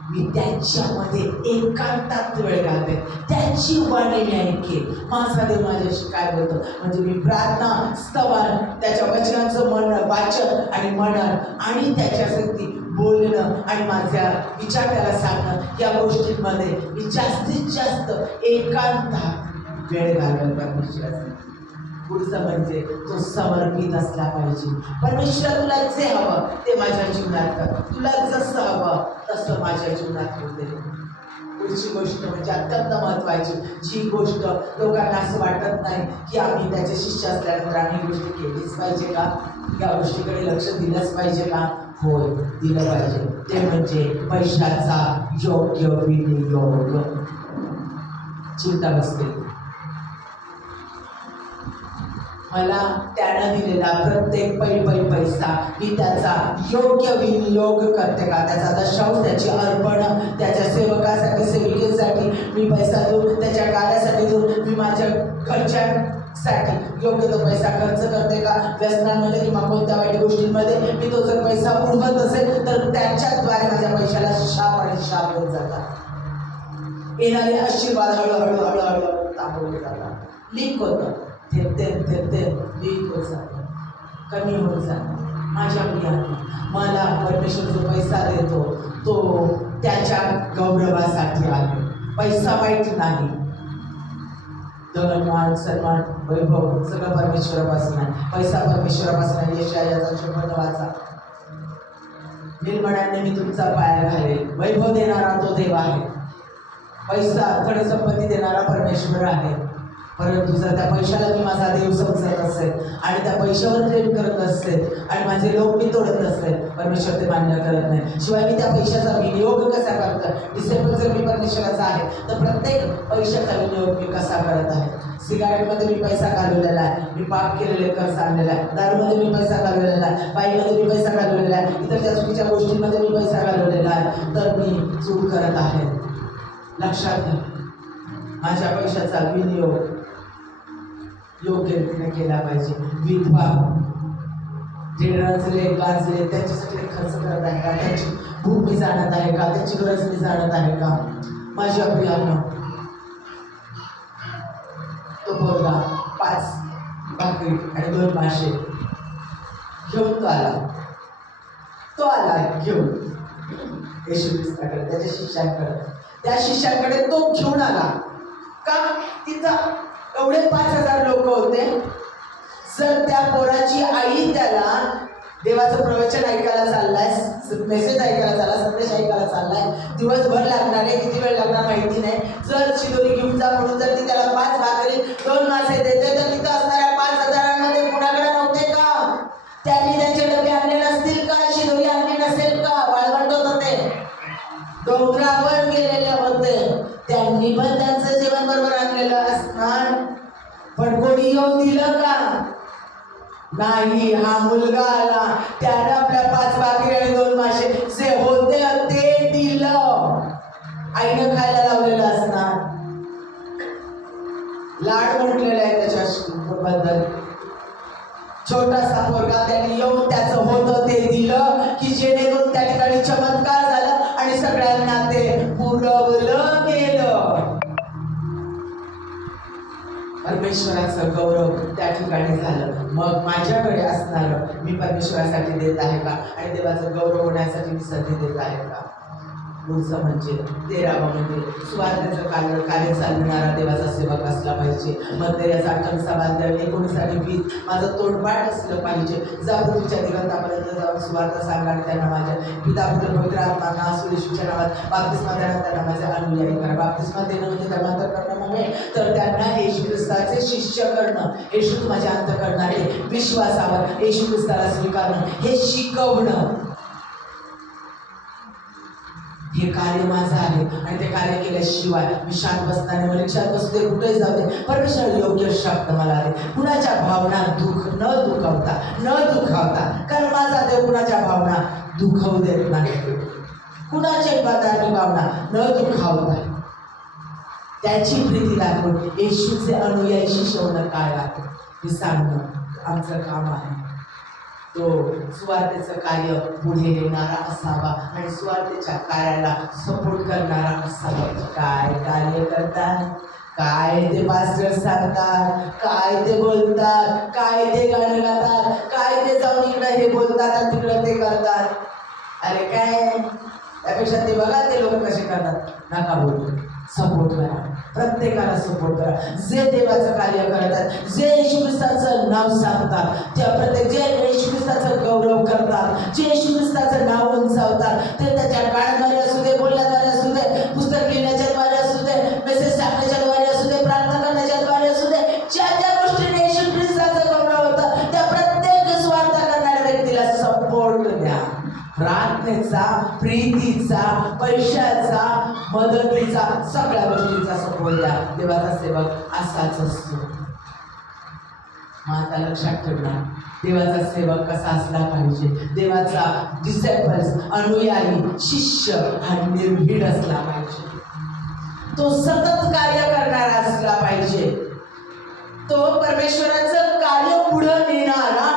मी त्याच्यामध्ये एकांतात वेळ घालते, त्याची वाणी मी ऐके. माझा देव माझ्याशी काय बोलतो, म्हणजे मी प्रार्थना, स्तवन, त्याच्या वचनाचं वाचन आणि मनन आणि त्याच्यासाठी बोलणं आणि माझ्या विचार त्याला सांगणं, या गोष्टींमध्ये मी जास्तीत जास्त एकांतात वेळ घालवला परमेश्वरासाठी. पुढचं म्हणजे तो समर्पित असला पाहिजे. परमेश्वर तुला जे हवं ते माझ्या जीवनात कर, तुला जसं हवं तसं माझ्या जीवनात होते. पुढची गोष्ट म्हणजे अत्यंत महत्त्वाची, जी गोष्ट लोकांना असं वाटत नाही की आम्ही त्याचे शिष्य असल्यानंतर आम्ही गोष्टी केलीच पाहिजे का, या गोष्टीकडे लक्ष दिलंच पाहिजे का? होय, दिलं पाहिजे. ते म्हणजे पैशाचा योग्य विनियोग. चिंता बसते. मला त्यानं दिलेला प्रत्येक पैसा मी त्याचा योग्य विनियोग करते का? त्याचा दशांश, त्याची अर्पण, त्याच्या सेवकासाठी, सेविकेसाठी मी पैसा देऊन, त्याच्या कार्यासाठी देऊन, मी माझ्या घरच्यांसाठी योग्य तो पैसा खर्च करते का? व्यसनांमध्ये किंवा कोणत्या वाईट गोष्टींमध्ये मी तो जर पैसा उडवत असेल तर त्याच्याद्वारे माझ्या पैशाला शाप आणि शाप होत जातात. येणारे आशीर्वाद हळूहळू तांबवले जातात. लीक होतं, ते लीक होत जातं, कमी होत जातं. माझ्या प्रियाने, मला परमेश्वर जो पैसा देतो तो त्याच्या गौरवासाठी आहे. पैसा वाईट नाही. धन, मान, सन्मान, वैभव सगळं परमेश्वरापासून आहे. पैसा परमेश्वरापासून आहे. यशायाचा 56 वाचा. निर्मळाने मी तुमचा पाय घालेल. वैभव देणारा तो देव आहे. पैसा, धन संपत्ती देणारा परमेश्वर आहे. परंतु जर त्या पैशाला मी माझा देव समजत असेल आणि त्या पैशावर प्रेम करत असेल आणि माझे लोक मी तोडत असेल, परमेश्वर ते मान्य करत नाही. शिवाय मी त्या पैशाचा विनियोग कसा करतो? डिसेंबर जर मी परमेश्वराचा आहे तर प्रत्येक पैशाचा विनियोग मी कसा करत आहे? सिगारेटमध्ये मी पैसा घालवलेला आहे, मी पाप केलेले खर्च आणलेला आहे. दारूमध्ये मी पैसा घालवलेला आहे, बाईमध्ये मी पैसा घालवलेला आहे, इतर त्या चुकीच्या गोष्टींमध्ये मी पैसा घालवलेला आहे, तर मी चूक करत आहे. लक्षात घ्या, माझ्या पैशाचा विनियोग योग्य रीतीने केला पाहिजे. विधवा जे रचले गाजले त्यांच्यासाठी खर्च करत आहे का? त्यांची भूक मी जाणत आहे का? त्यांची गरज मी जाणत आहे का? माझ्या प्रियानं, तो पोरगा 5 भाकरी आणि 2 मासे घेऊन तो आला घेऊन येशू ख्रिस्ताकडे, त्याच्या शिष्यांकडे. त्या शिष्यांकडे तो घेऊन आला का? तिथं एवढे 5,000 लोक होते. जर त्या पोराची आई त्याला देवाचं प्रवचन ऐकायला चाललाय, मेसेज ऐकायला चालला, संदेश ऐकायला चाललाय, दिवसभर लागणार आहे, किती वेळ लागणार माहिती नाही, जर शिदोरी घेऊन जा म्हणून जर ती त्याला 5 भाकरी 2 मासे देते, तर तिथं असणाऱ्या 5,000 कुणाकडे नव्हते का? त्यांनी त्यांचे डबे आणले नसतील का? शिदोरी आणली नसेल का? वाळवंट होते, डोंगरावर गेलेले होते, त्यांनी पण त्यांचं जेवण बरोबर आणलेलं असणार. पण कोणी येऊन दिलं का? नाही. हा मुलगा आला, त्यानं आपल्या 5 भाकरी आणि 2 मासे जे होते ते दिलं. आईनं खायला लावलेलं असणार. लाड म्हटलेलं आहे त्याच्याबद्दल. छोटासा पोरगा त्यांनी येऊन त्याचं होतं ते दिलं की जेणेकरून त्या ठिकाणी चमत्कार झाला आणि सगळ्यांना ते पुरवलं गेलं. परमेश्वराचं गौरव त्या ठिकाणी झालं. मग माझ्याकडे असणारं मी परमेश्वरासाठी देत आहे का? आणि देवाचं गौरव होण्यासाठी मी संधी देत आहे का? पुढचं म्हणजे 13वा म्हणजे सुवार्तेचं कार्य चालविणारा देवाचा सेवक असला पाहिजे. मत्तेयाचा 28 अध्याय 19 आणि 20 माझं तोंडपाठ असलं पाहिजे. जा पृथ्वीच्या दिगंतापर्यंत जाऊन सुवार्ता सांगा आणि त्यांना माझ्या पिता पुत्र पवित्र आत्म्यांना आसू येशूच्या नावात बाप्तिस्मा द्या, त्यांना माझे अनुयायी करा. बाप्तिस्मा देणं म्हणजे धर्मांतर करणं नव्हे, तर त्यांना येशू ख्रिस्ताचे शिष्य करणं, येशूत माझ्या अंतःकरणाने विश्वासावर येशू ख्रिस्ताला स्वीकारणं, हे शिकवणं, हे कार्य माझं आहे. आणि ते कार्य केल्याशिवाय मी शांत बसणार नाही. रिक्षात बसू दे, कुठेही जाऊ दे, परमेश्वर योग्य शब्द मला दे. कुणाच्या भावना न दुखावता, कारण माझा देव कुणाच्या भावना दुखवू देत नाही. कुणाच्याही धार्मिक भावना न दुखावता त्याची प्रीती दाखवून येशूचे अनुयायी शिकवणं काय आहे हे सांगणं आमचं काम आहे. तो सुवार्तेचं कार्य पुढे नेणारा असावा आणि सुवार्तेच्या कार्याला सपोर्ट करणारा असावा. काय कार्य करतात, काय ते पास्टर सांगतात, काय ते बोलतात, काय ते गाणं गातात, काय ते जाऊन इकडं हे बोलतात आणि तिकडं ते करतात. अरे काय त्यापेक्षा ते बघा ते लोक कसे करतात. नका बोलू, सपोर्ट करा, प्रत्येकाला सपोर्ट करा. जे देवाचं कार्य करतात, जे येशू ख्रिस्ताचं नाव सांगतात, त्या प्रत्येक जे येशू ख्रिस्ताचं गौरव करतात, जे येशू ख्रिस्ताचं नाव उंचावतात, ते त्याच्या गाण्याद्वारे असू दे, बोलण्याद्वारे असू दे, पुस्तक लिहिण्याच्याद्वारे असू दे, मेसेज टाकण्याच्याद्वारे असू दे, प्रार्थना करण्याच्याद्वारे असू दे, ज्या ज्या गोष्टीने येशू ख्रिस्ताचं गौरव होतं त्या प्रत्येक स्वार्थ करणाऱ्या व्यक्तीला सपोर्ट द्या. प्रार्थनेचा, प्रीतीचा, पैशाचा, मदतीचा, सगळ्या गोष्टींचा सपोर्ट द्या. देवाचा सेवक असाच असतो. आता लक्षात ठेवणार, देवाचा सेवक कसा असला पाहिजे. देवाचा डिसेपल्स, अनुयायी, शिष्य हा निर्भीड असला पाहिजे. तो सतत कार्य करणारा असला पाहिजे. तो परमेश्वराचं कार्य पुढे नेणारा,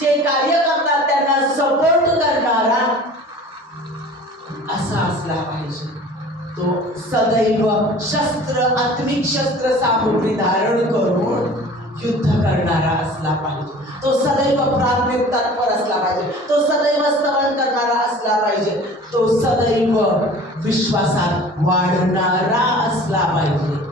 जे कार्य करतात त्यांना सपोर्ट करणारा असा असला पाहिजे. तो सदैव आत्मिक शस्त्र सामुग्री धारण करून युद्ध करणारा असला पाहिजे. तो सदैव प्रार्थनेत तत्पर असला पाहिजे. तो सदैव स्तवन करणारा असला पाहिजे. तो सदैव विश्वासात वाढणारा असला पाहिजे.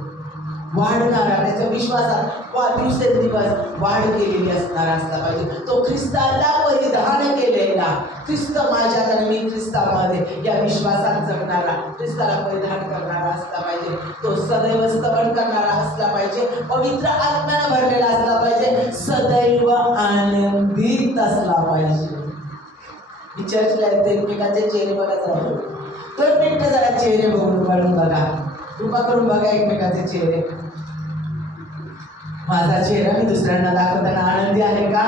वाढणारा, त्याच्या विश्वासात दिवसेंदिवस वाढ केलेली असणारा असला पाहिजे. तो ख्रिस्ताला परिधान केलेला, ख्रिस्त माझ्यात आणि मी ख्रिस्तामध्ये या विश्वासात जगणारा, ख्रिस्ताला परिधान करणारा असला पाहिजे. तो सदैव स्तवन करणारा असला पाहिजे. पवित्र आत्म्याने भरलेला असला पाहिजे. सदैव आनंदित असला पाहिजे. मी चर्चला येते, एकमेकांचे चेहरे बघायचा राहतो. 2 मिनिटं जरा चेहरे बघून बघा, कृपा करून बघा एकमेकांचे चेहरे. माझा चेहरा मी दुसऱ्यांना दाखवताना आनंदी आहे का?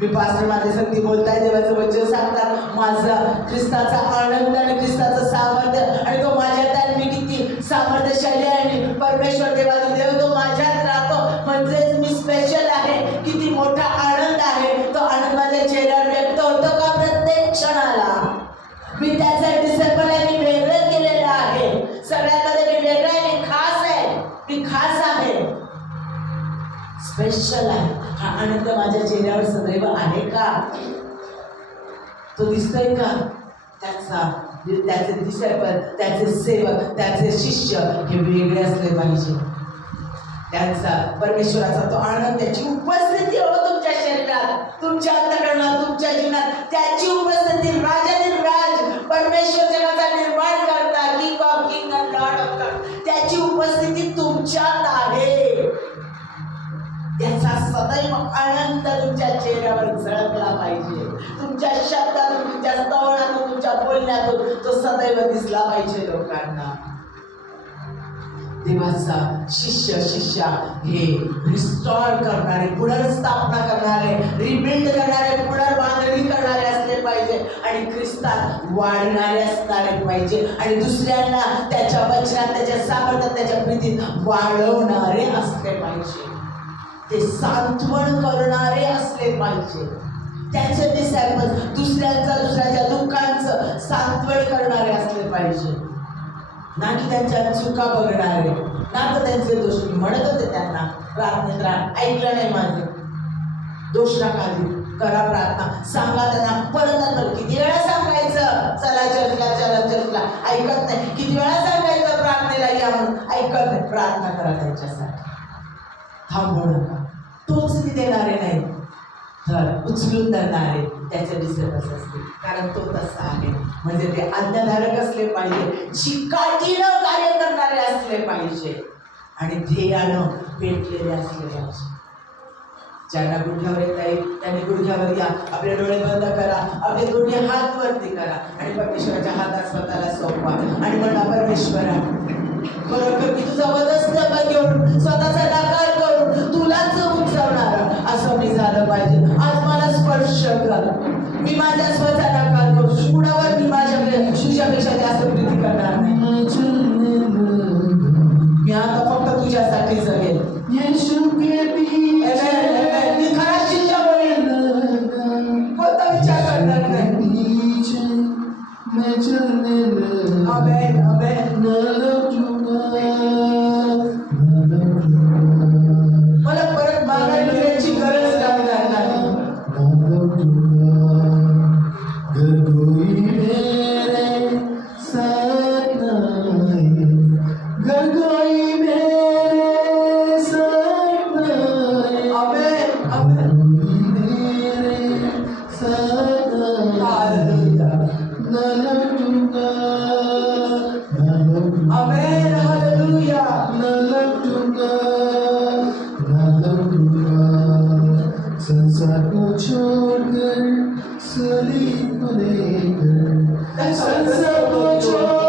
मी पास्टर माझ्या संगती बोलताय, देवाचं वचन सांगतात, माझा ख्रिस्ताचा आनंद आणि ख्रिस्ताचं सामर्थ्य आणि तो माझ्यात आहे. मी किती सामर्थ्यशाली आहे. परमेश्वर देवाचा देव तो माझ्यात राहतो, म्हणजेच मी स्पेशल आहे. किती मोठा आनंद आहे. तो आनंद माझ्या चेहऱ्यावर व्यक्त होतो का? प्रत्येक क्षणाला मी त्याचा डिसेंबर आहे, मी वेगळं केलेलं आहे. सगळ्यांमध्ये मी वेगळं आहे, मी खास आहे, मी खास आहे, स्पेशल आहे. हा आनंद माझ्या चेहऱ्यावर सदैव आहे का? तो दिसतोय का? त्याचे डिसेंबर, त्याचे सेवक, त्याचे शिष्य हे वेगळे असले पाहिजे. त्यांचा परमेश्वराचा तो आनंद, त्याची उपस्थिती हो तुमच्या शरीरात, तुमच्या अंतःकरणात, तुमच्या जीवनात, त्याची उपस्थिती. राज परमेश्वर जगाचा निर्माण करता, king of king and Lord of Lord, त्याची उपस्थिती तुमच्यात आहे. त्याचा सदैव आनंद तुमच्या चेहऱ्यावर झळकला पाहिजे. तुमच्या शब्दातून, तुमच्या स्तवनातून, तुमच्या बोलण्यातून तो सदैव दिसला पाहिजे लोकांना. देवाचा शिष्य हे रिस्टोर करणारे, पुनर्स्थापना करणारे, रिबिल्ड करणारे, पुनर्बांधणी करणारे असले पाहिजे आणि ख्रिस्तात वाढणारे असणारे पाहिजे आणि दुसऱ्यांना त्याच्या वचनात, त्याच्या सामर्थ्यात, त्याच्या प्रीतीत वाढवणारे असले पाहिजे. ते सांत्वन करणारे असले पाहिजे. त्याचे डिसायपल दुसऱ्याच्या दुःखांचं सांत्वन करणारे असले पाहिजे. ना की त्यांच्या चुका बघणारे, ना तर त्यांचे दोष. मी म्हणत होते त्यांना प्रार्थनेत, ऐकलं नाही माझं, दोष नका देऊ. करा प्रार्थना, सांगा त्यांना. परत किती वेळा सांगायचं चला चर्चला, ऐकत नाही. किती वेळा सांगायचं प्रार्थनेला या म्हणून, ऐकत नाही. प्रार्थना करा त्यांच्यासाठी, थांबू नका. तोच मी देणारे नाही तर उचलून धरणारे त्याचे दिसतच असते, कारण तो तसा आहे. म्हणजे ते आज्ञाधारक असले पाहिजे, चिकाटीनं कार्य करणारे असले पाहिजे आणि ध्येयानं पेटलेले असले पाहिजे. ज्यांना गुडघ्यावर येता येईल त्यांनी गुडघ्यावर या. आपले डोळे बंद करा, आपले दोन्ही हात वरती करा आणि परमेश्वराच्या हातात स्वतःला सोपवा आणि म्हणा, परमेश्वरा खरोखर मी तुझा वधस्तंभ घेऊन स्वतःचा नकार करून तुलाच उंचावणार असं मी झालं पाहिजे. आज मला स्पर्श कर. मी माझ्या स्वतः नकार करू, कुणावर मी तुझ्यापेक्षा जास्त प्रीती करणार नाही. मी आता फक्त तुझ्यासाठी जगेल. मी खरा शिष्यामुळे कोणता विचार करणार नाही. आमेन, आमेन. मला परत मागायला मिळायची गरज लागणार नाही. संसार को छोड़कर सलीब को लेकर, संसार को छोड़